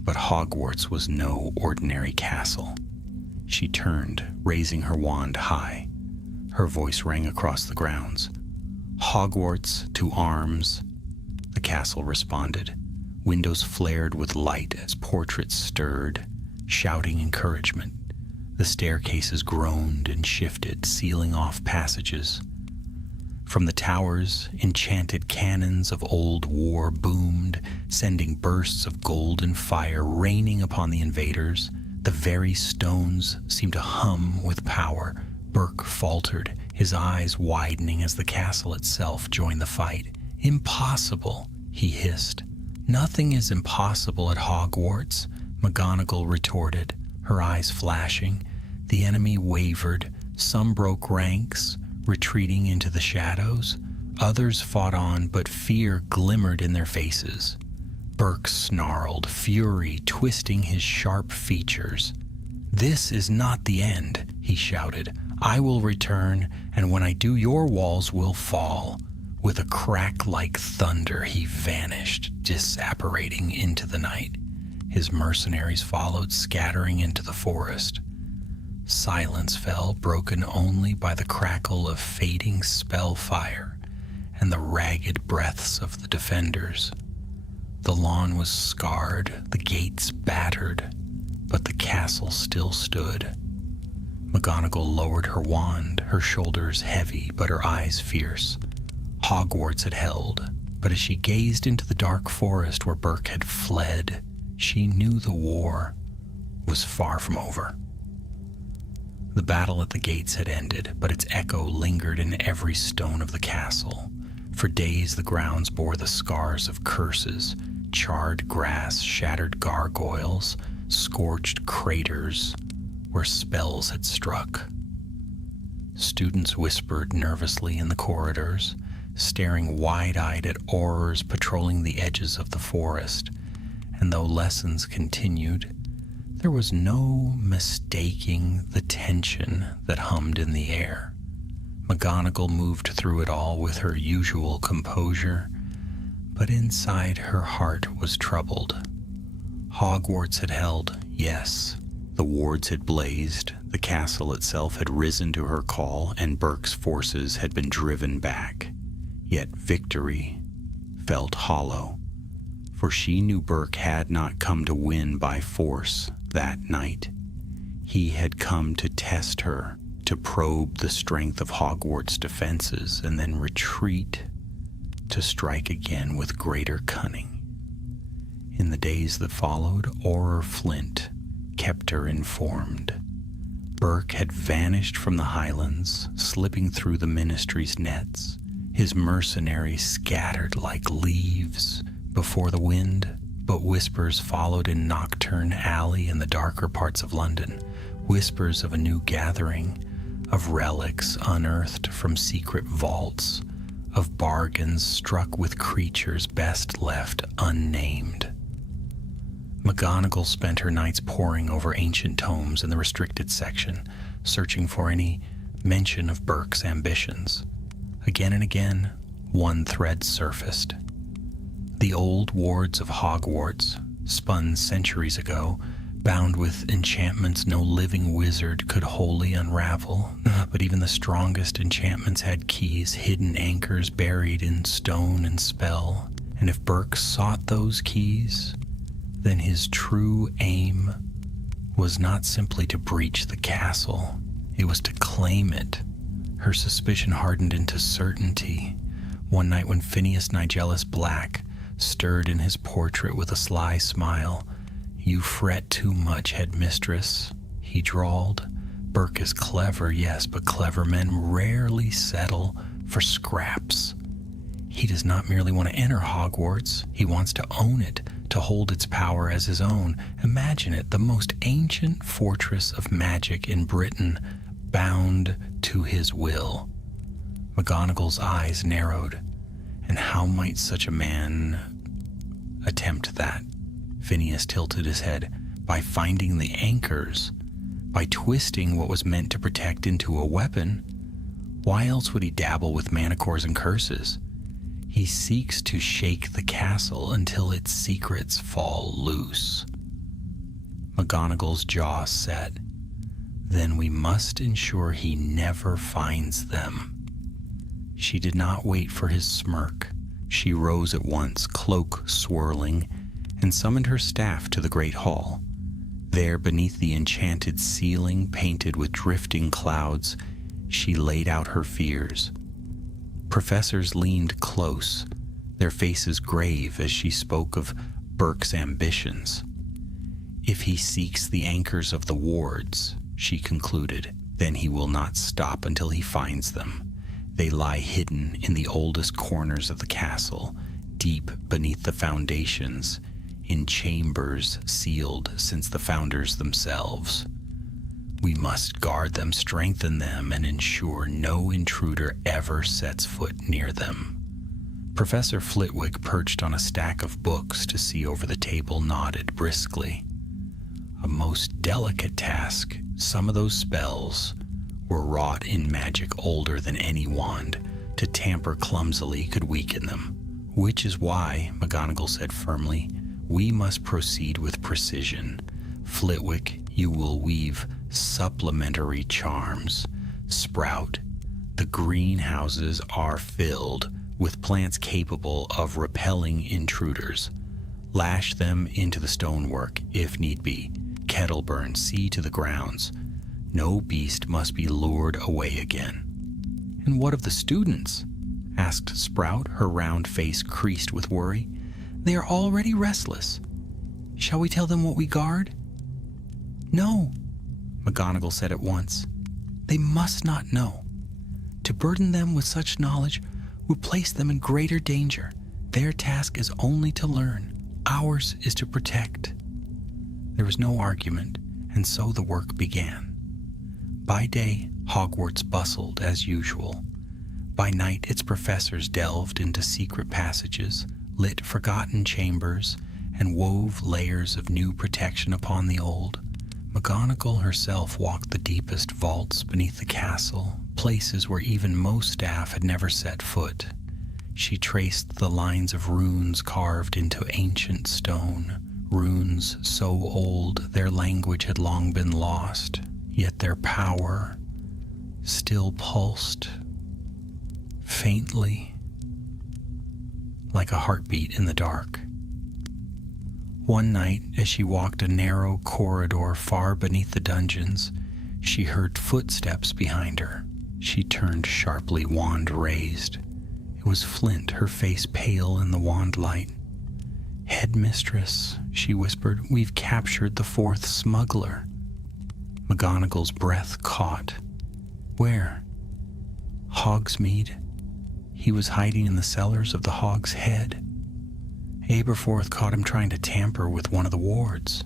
But Hogwarts was no ordinary castle. She turned, raising her wand high. Her voice rang across the grounds. "Hogwarts to arms!" The castle responded. Windows flared with light as portraits stirred, shouting encouragement. The staircases groaned and shifted, sealing off passages. From the towers, enchanted cannons of old war boomed, sending bursts of golden fire raining upon the invaders. The very stones seemed to hum with power. Burke faltered, his eyes widening as the castle itself joined the fight. "Impossible," he hissed. "Nothing is impossible at Hogwarts," McGonagall retorted, her eyes flashing. The enemy wavered. Some broke ranks, retreating into the shadows. Others fought on, but fear glimmered in their faces. Burke snarled, fury twisting his sharp features. "This is not the end," he shouted. "I will return, and when I do, your walls will fall." With a crack like thunder, he vanished, disapparating into the night. His mercenaries followed, scattering into the forest. Silence fell, broken only by the crackle of fading spell fire and the ragged breaths of the defenders. The lawn was scarred, the gates battered, but the castle still stood. McGonagall lowered her wand, her shoulders heavy but her eyes fierce. Hogwarts had held, but as she gazed into the dark forest where Burke had fled, she knew the war was far from over. The battle at the gates had ended, but its echo lingered in every stone of the castle. For days the grounds bore the scars of curses, charred grass, shattered gargoyles, scorched craters where spells had struck. Students whispered nervously in the corridors, staring wide-eyed at horrors patrolling the edges of the forest, and though lessons continued, there was no mistaking the tension that hummed in the air. McGonagall moved through it all with her usual composure, but inside her heart was troubled. Hogwarts had held, yes. The wards had blazed, the castle itself had risen to her call, and Burke's forces had been driven back. Yet victory felt hollow, for she knew Burke had not come to win by force that night. He had come to test her, to probe the strength of Hogwarts' defenses, and then retreat to strike again with greater cunning. In the days that followed, Auror Flint kept her informed. Burke had vanished from the Highlands, slipping through the Ministry's nets, his mercenaries scattered like leaves before the wind. But whispers followed in Nocturne Alley in the darker parts of London, whispers of a new gathering, of relics unearthed from secret vaults, of bargains struck with creatures best left unnamed. McGonagall spent her nights poring over ancient tomes in the restricted section, searching for any mention of Burke's ambitions. Again and again, one thread surfaced. The old wards of Hogwarts, spun centuries ago, bound with enchantments no living wizard could wholly unravel, but even the strongest enchantments had keys, hidden anchors buried in stone and spell, and if Burke sought those keys, then his true aim was not simply to breach the castle, it was to claim it. Her suspicion hardened into certainty. One night when Phineas Nigellus Black stirred in his portrait with a sly smile, "You fret too much, headmistress," he drawled. "Burke is clever, yes, but clever men rarely settle for scraps. He does not merely want to enter Hogwarts, he wants to own it, to hold its power as his own. Imagine it, the most ancient fortress of magic in Britain, bound to his will." McGonagall's eyes narrowed. And how might such a man attempt that? Phineas tilted his head. By finding the anchors, by twisting what was meant to protect into a weapon. Why else would he dabble with manticores and curses? He seeks to shake the castle until its secrets fall loose. McGonagall's jaw set. Then we must ensure he never finds them. She did not wait for his smirk. She rose at once, cloak swirling, and summoned her staff to the great hall. There, beneath the enchanted ceiling painted with drifting clouds, she laid out her fears. Professors leaned close, their faces grave as she spoke of Burke's ambitions. If he seeks the anchors of the wards, she concluded, then he will not stop until he finds them. They lie hidden in the oldest corners of the castle, deep beneath the foundations, in chambers sealed since the founders themselves. We must guard them, strengthen them, and ensure no intruder ever sets foot near them. Professor Flitwick, perched on a stack of books to see over the table, nodded briskly. A most delicate task. Some of those spells were wrought in magic older than any wand. To tamper clumsily could weaken them. Which is why, McGonagall said firmly, we must proceed with precision. Flitwick, you will weave supplementary charms. Sprout, the greenhouses are filled with plants capable of repelling intruders. Lash them into the stonework, if need be. Kettleburn, see to the grounds. No beast must be lured away again. And what of the students? Asked Sprout, her round face creased with worry. They are already restless. Shall we tell them what we guard? No, McGonagall said at once. They must not know. To burden them with such knowledge would place them in greater danger. Their task is only to learn. Ours is to protect. There was no argument, and so the work began. By day, Hogwarts bustled as usual. By night, its professors delved into secret passages, lit forgotten chambers, and wove layers of new protection upon the old. McGonagall herself walked the deepest vaults beneath the castle, places where even most staff had never set foot. She traced the lines of runes carved into ancient stone, runes so old their language had long been lost, yet their power still pulsed faintly, like a heartbeat in the dark. One night, as she walked a narrow corridor far beneath the dungeons, she heard footsteps behind her. She turned sharply, wand raised. It was Flint, her face pale in the wand light. "Headmistress," she whispered, "we've captured the fourth smuggler." McGonagall's breath caught. Where? Hogsmeade. He was hiding in the cellars of the Hog's Head. Aberforth caught him trying to tamper with one of the wards.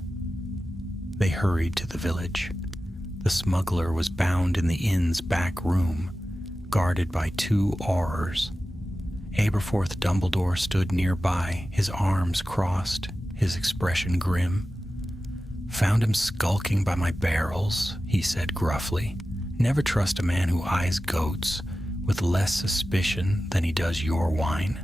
They hurried to the village. The smuggler was bound in the inn's back room, guarded by 2 aurors. Aberforth Dumbledore stood nearby, his arms crossed, his expression grim. "Found him skulking by my barrels," he said gruffly. "Never trust a man who eyes goats with less suspicion than he does your wine."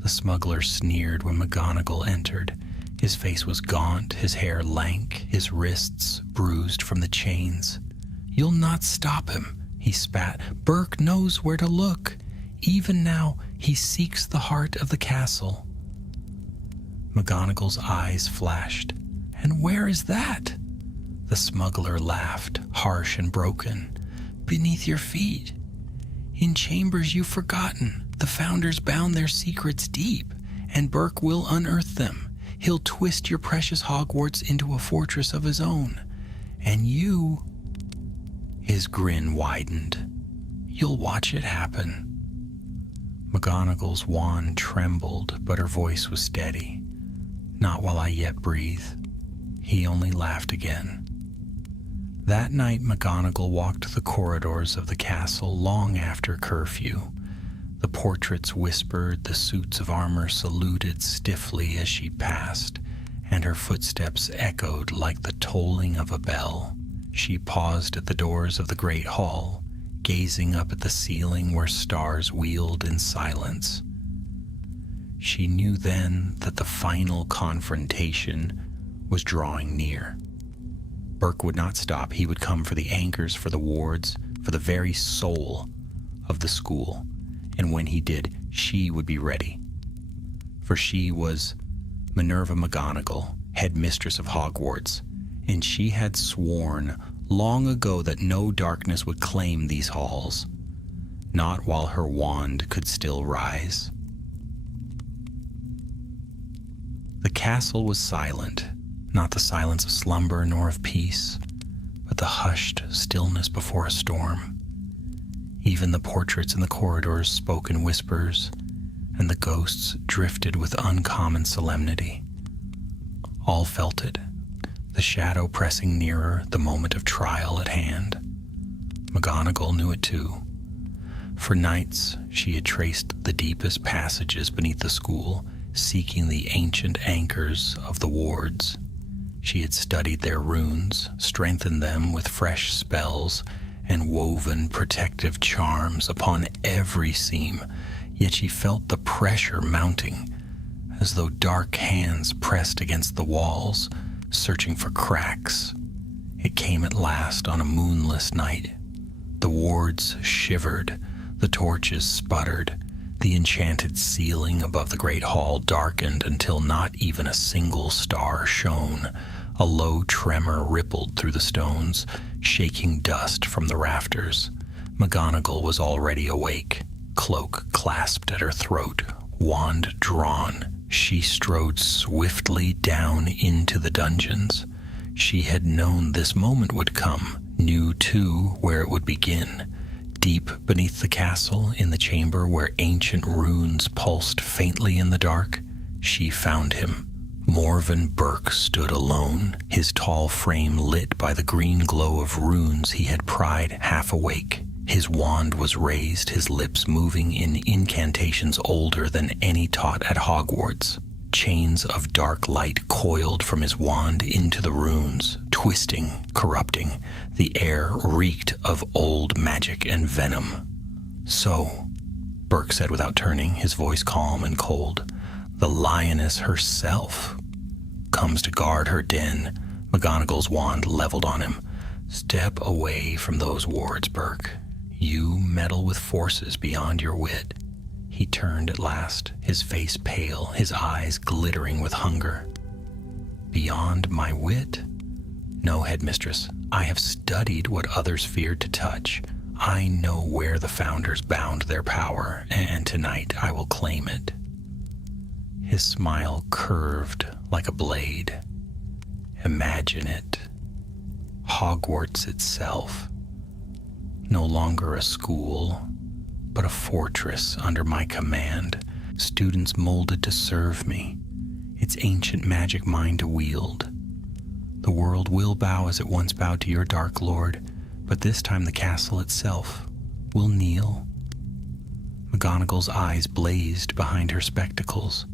The smuggler sneered when McGonagall entered. His face was gaunt, his hair lank, his wrists bruised from the chains. "You'll not stop him," he spat. "Burke knows where to look. Even now, he seeks the heart of the castle." McGonagall's eyes flashed. "And where is that?" The smuggler laughed, harsh and broken. "Beneath your feet. In chambers you've forgotten. The Founders bound their secrets deep, and Burke will unearth them. He'll twist your precious Hogwarts into a fortress of his own. And you..." His grin widened. "You'll watch it happen." McGonagall's wand trembled, but her voice was steady. "Not while I yet breathe." He only laughed again. That night, McGonagall walked the corridors of the castle long after curfew. The portraits whispered, the suits of armor saluted stiffly as she passed, and her footsteps echoed like the tolling of a bell. She paused at the doors of the great hall, gazing up at the ceiling where stars wheeled in silence. She knew then that the final confrontation was drawing near. Burke would not stop. He would come for the anchors, for the wards, for the very soul of the school. And when he did, she would be ready. For she was Minerva McGonagall, headmistress of Hogwarts, and she had sworn long ago that no darkness would claim these halls. not while her wand could still rise. The castle was silent, not the silence of slumber nor of peace, but the hushed stillness before a storm. Even the portraits in the corridors spoke in whispers, and the ghosts drifted with uncommon solemnity. All felt it, the shadow pressing nearer, the moment of trial at hand. McGonagall knew it too. For nights, she had traced the deepest passages beneath the school, seeking the ancient anchors of the wards. She had studied their runes, strengthened them with fresh spells, and woven protective charms upon every seam, yet she felt the pressure mounting, as though dark hands pressed against the walls, searching for cracks. It came at last on a moonless night. The wards shivered, the torches sputtered, the enchanted ceiling above the great hall darkened until not even a single star shone. A low tremor rippled through the stones, shaking dust from the rafters. McGonagall was already awake, cloak clasped at her throat, wand drawn. She strode swiftly down into the dungeons. She had known this moment would come, knew too where it would begin. Deep beneath the castle, in the chamber where ancient runes pulsed faintly in the dark, she found him. Morven Burke stood alone, his tall frame lit by the green glow of runes he had pried half awake. His wand was raised, his lips moving in incantations older than any taught at Hogwarts. Chains of dark light coiled from his wand into the runes, twisting, corrupting. The air reeked of old magic and venom. "So," Burke said without turning, his voice calm and cold, "the lioness herself comes to guard her den." McGonagall's wand leveled on him. "Step away from those wards, Burke. You meddle with forces beyond your wit." He turned at last, his face pale, his eyes glittering with hunger. "Beyond my wit? No, headmistress. I have studied what others feared to touch. I know where the founders bound their power, and tonight I will claim it." His smile curved like a blade. "Imagine it. Hogwarts itself. No longer a school, but a fortress under my command. Students molded to serve me, its ancient magic mine to wield. The world will bow as it once bowed to your dark lord, but this time the castle itself will kneel." McGonagall's eyes blazed behind her spectacles.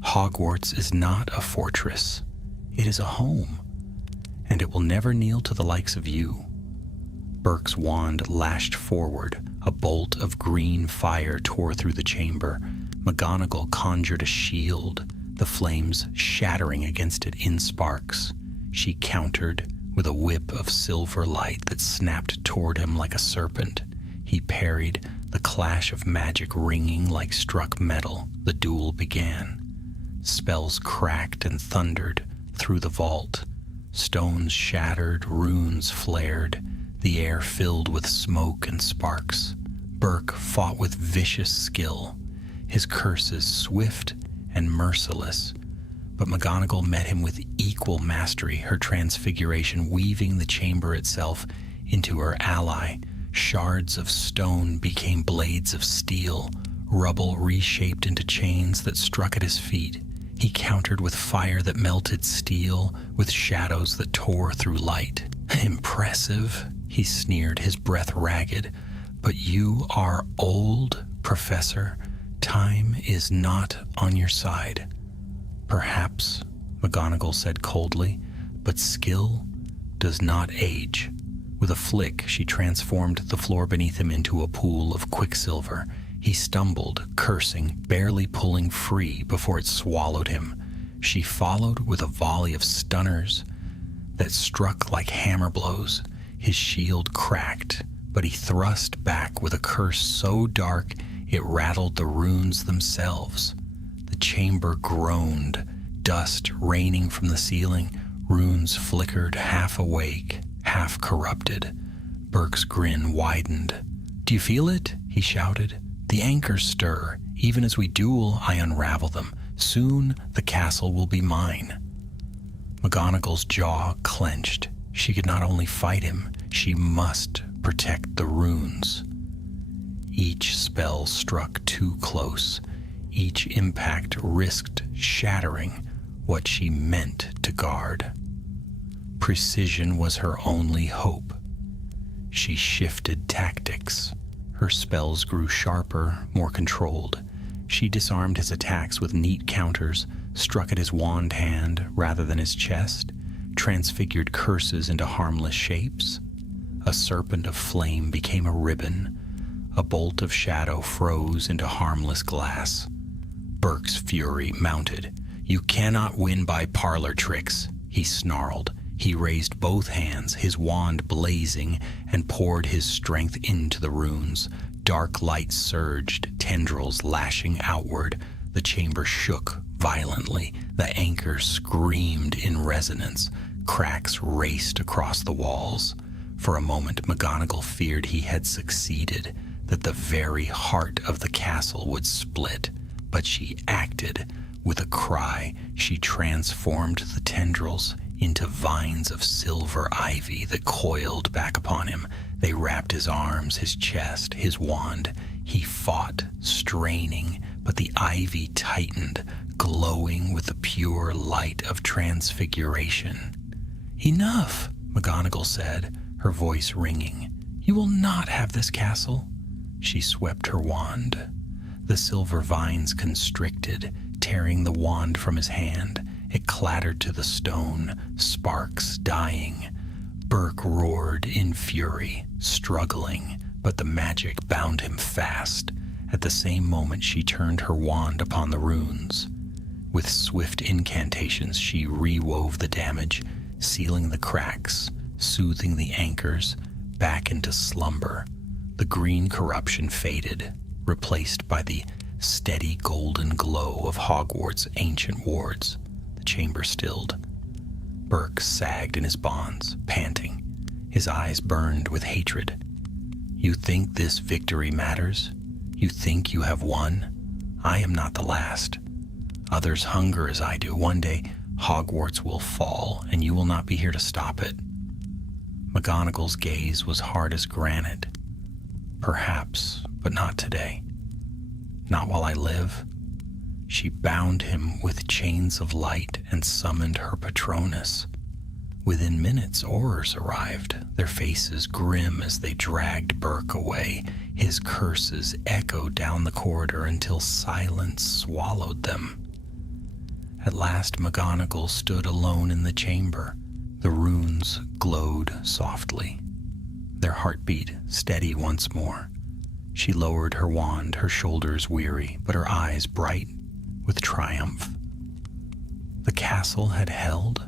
"Hogwarts is not a fortress. It is a home, and it will never kneel to the likes of you." Burke's wand lashed forward. A bolt of green fire tore through the chamber. McGonagall conjured a shield, the flames shattering against it in sparks. She countered with a whip of silver light that snapped toward him like a serpent. He parried, the clash of magic ringing like struck metal. The duel began. Spells cracked and thundered through the vault. Stones shattered, runes flared, the air filled with smoke and sparks. Burke fought with vicious skill, his curses swift and merciless. But McGonagall met him with equal mastery, her transfiguration weaving the chamber itself into her ally. Shards of stone became blades of steel, rubble reshaped into chains that struck at his feet. He countered with fire that melted steel, with shadows that tore through light. "Impressive," he sneered, his breath ragged. "But you are old, Professor. Time is not on your side." "Perhaps," McGonagall said coldly, "but skill does not age." With a flick, she transformed the floor beneath him into a pool of quicksilver. He stumbled, cursing, barely pulling free before it swallowed him. She followed with a volley of stunners that struck like hammer blows. His shield cracked, but he thrust back with a curse so dark it rattled the runes themselves. The chamber groaned, dust raining from the ceiling. Runes flickered, half awake, half corrupted. Burke's grin widened. "Do you feel it?" he shouted. "The anchors stir. Even as we duel, I unravel them. Soon the castle will be mine." McGonagall's jaw clenched. She could not only fight him, she must protect the runes. Each spell struck too close. Each impact risked shattering what she meant to guard. Precision was her only hope. She shifted tactics. Her spells grew sharper, more controlled. She disarmed his attacks with neat counters, struck at his wand hand rather than his chest, transfigured curses into harmless shapes. A serpent of flame became a ribbon. A bolt of shadow froze into harmless glass. Burke's fury mounted. "You cannot win by parlor tricks," he snarled. He raised both hands, his wand blazing, and poured his strength into the runes. Dark light surged, tendrils lashing outward. The chamber shook violently. The anchors screamed in resonance. Cracks raced across the walls. For a moment, McGonagall feared he had succeeded, that the very heart of the castle would split. But she acted. With a cry, she transformed the tendrils into vines of silver ivy that coiled back upon him. They wrapped his arms, his chest, his wand. He fought, straining, but the ivy tightened, glowing with the pure light of transfiguration. "Enough," McGonagall said, her voice ringing. "You will not have this castle." She swept her wand. The silver vines constricted, tearing the wand from his hand. It clattered to the stone, sparks dying. Burke roared in fury, struggling, but the magic bound him fast. At the same moment, she turned her wand upon the runes. With swift incantations, she rewove the damage, sealing the cracks, soothing the anchors back into slumber. The green corruption faded, replaced by the steady golden glow of Hogwarts' ancient wards. The chamber stilled. Burke sagged in his bonds, panting. His eyes burned with hatred. "You think this victory matters? You think you have won? I am not the last. Others hunger as I do. One day, Hogwarts will fall, and you will not be here to stop it." McGonagall's gaze was hard as granite. "Perhaps, but not today. Not while I live." She bound him with chains of light and summoned her Patronus. Within minutes, Aurors arrived, their faces grim as they dragged Burke away. His curses echoed down the corridor until silence swallowed them. At last, McGonagall stood alone in the chamber. The runes glowed softly, their heartbeat steady once more. She lowered her wand, her shoulders weary, but her eyes bright with triumph. The castle had held.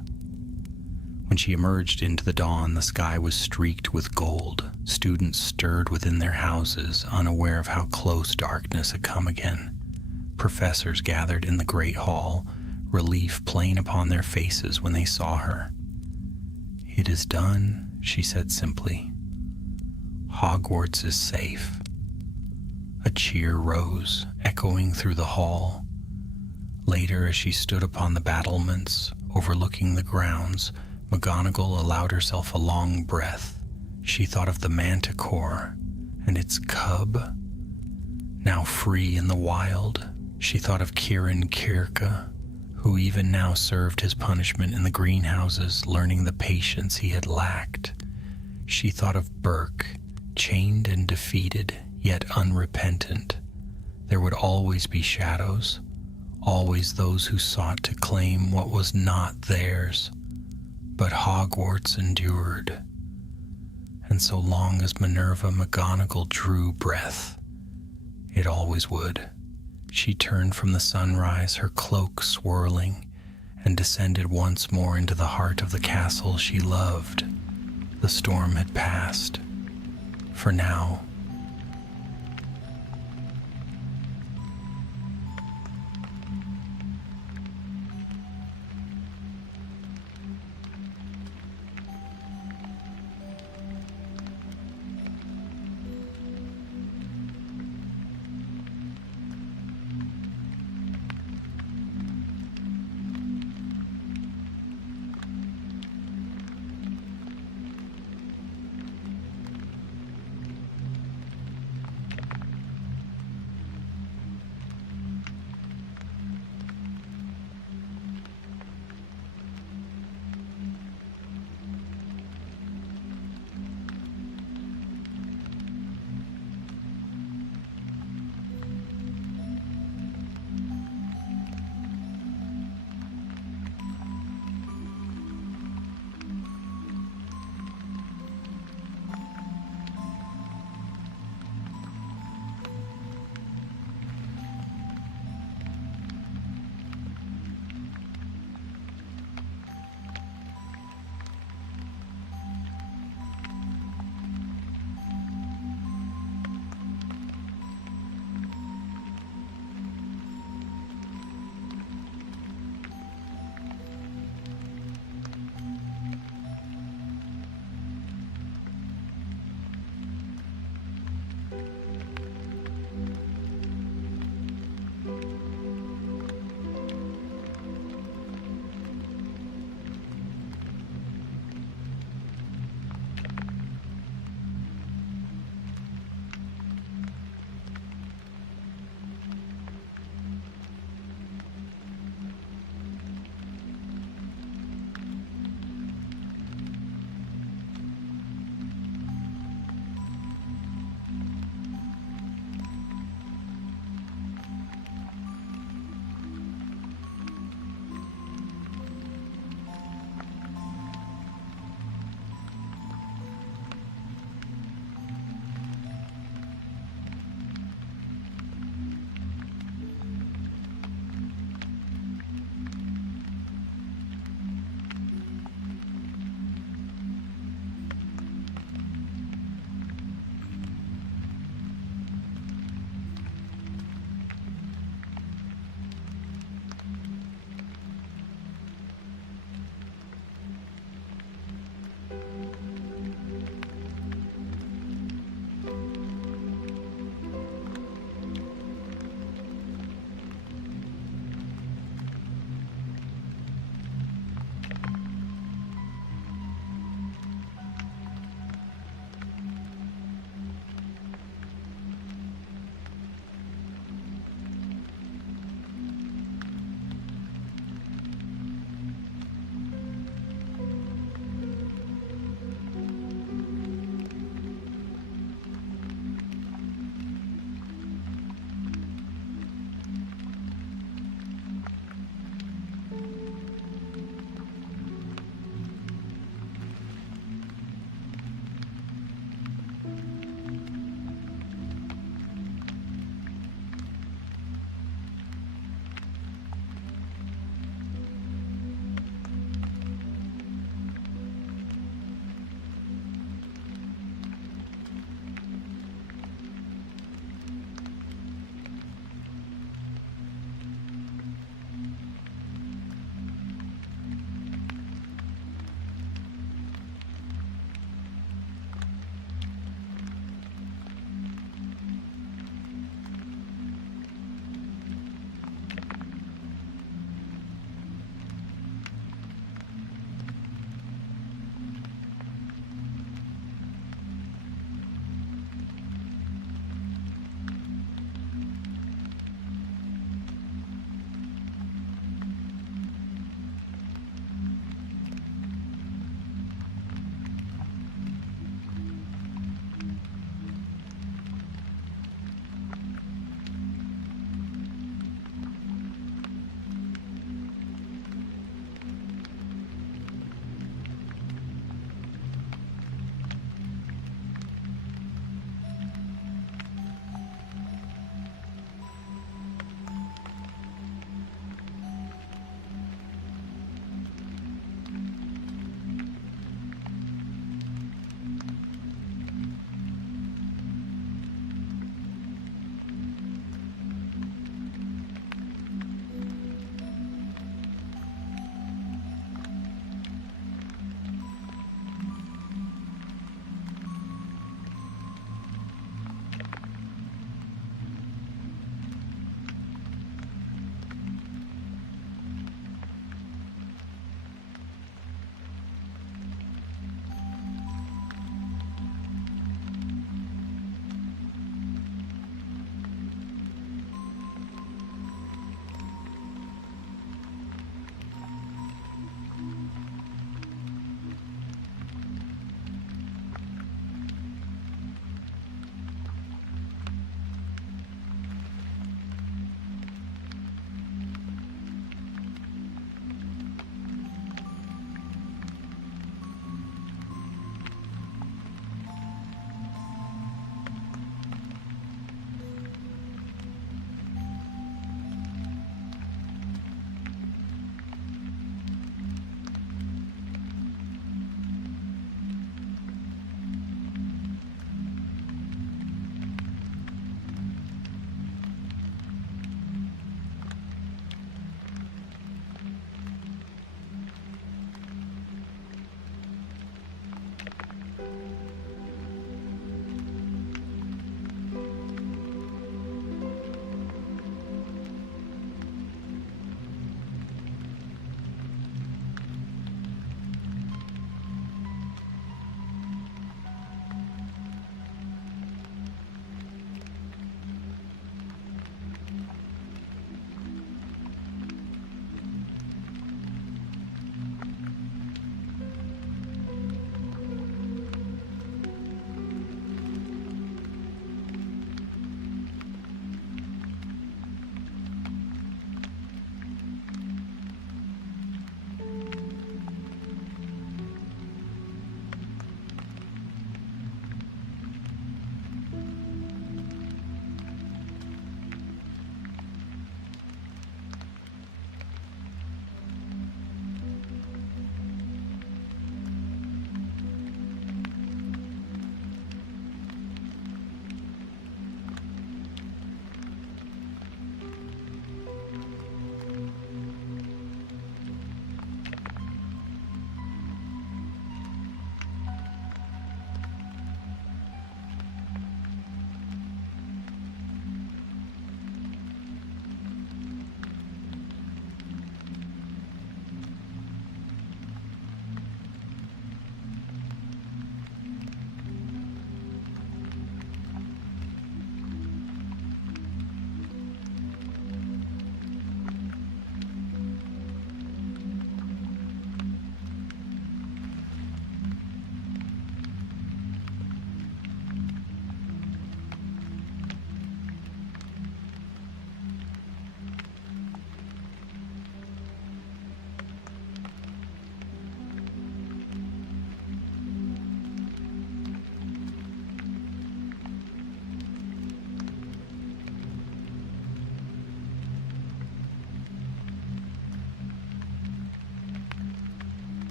When she emerged into the dawn, the sky was streaked with gold. Students stirred within their houses, unaware of how close darkness had come again. Professors gathered in the great hall, relief plain upon their faces when they saw her. "It is done," she said simply. "Hogwarts is safe." A cheer rose, echoing through the hall. Later, as she stood upon the battlements, overlooking the grounds, McGonagall allowed herself a long breath. She thought of the Manticore and its cub, now free in the wild. She thought of Kieran Kirke, who even now served his punishment in the greenhouses, learning the patience he had lacked. She thought of Burke, chained and defeated, yet unrepentant. There would always be shadows, always those who sought to claim what was not theirs. But Hogwarts endured. And so long as Minerva McGonagall drew breath, it always would. She turned from the sunrise, her cloak swirling, and descended once more into the heart of the castle she loved. The storm had passed. For now.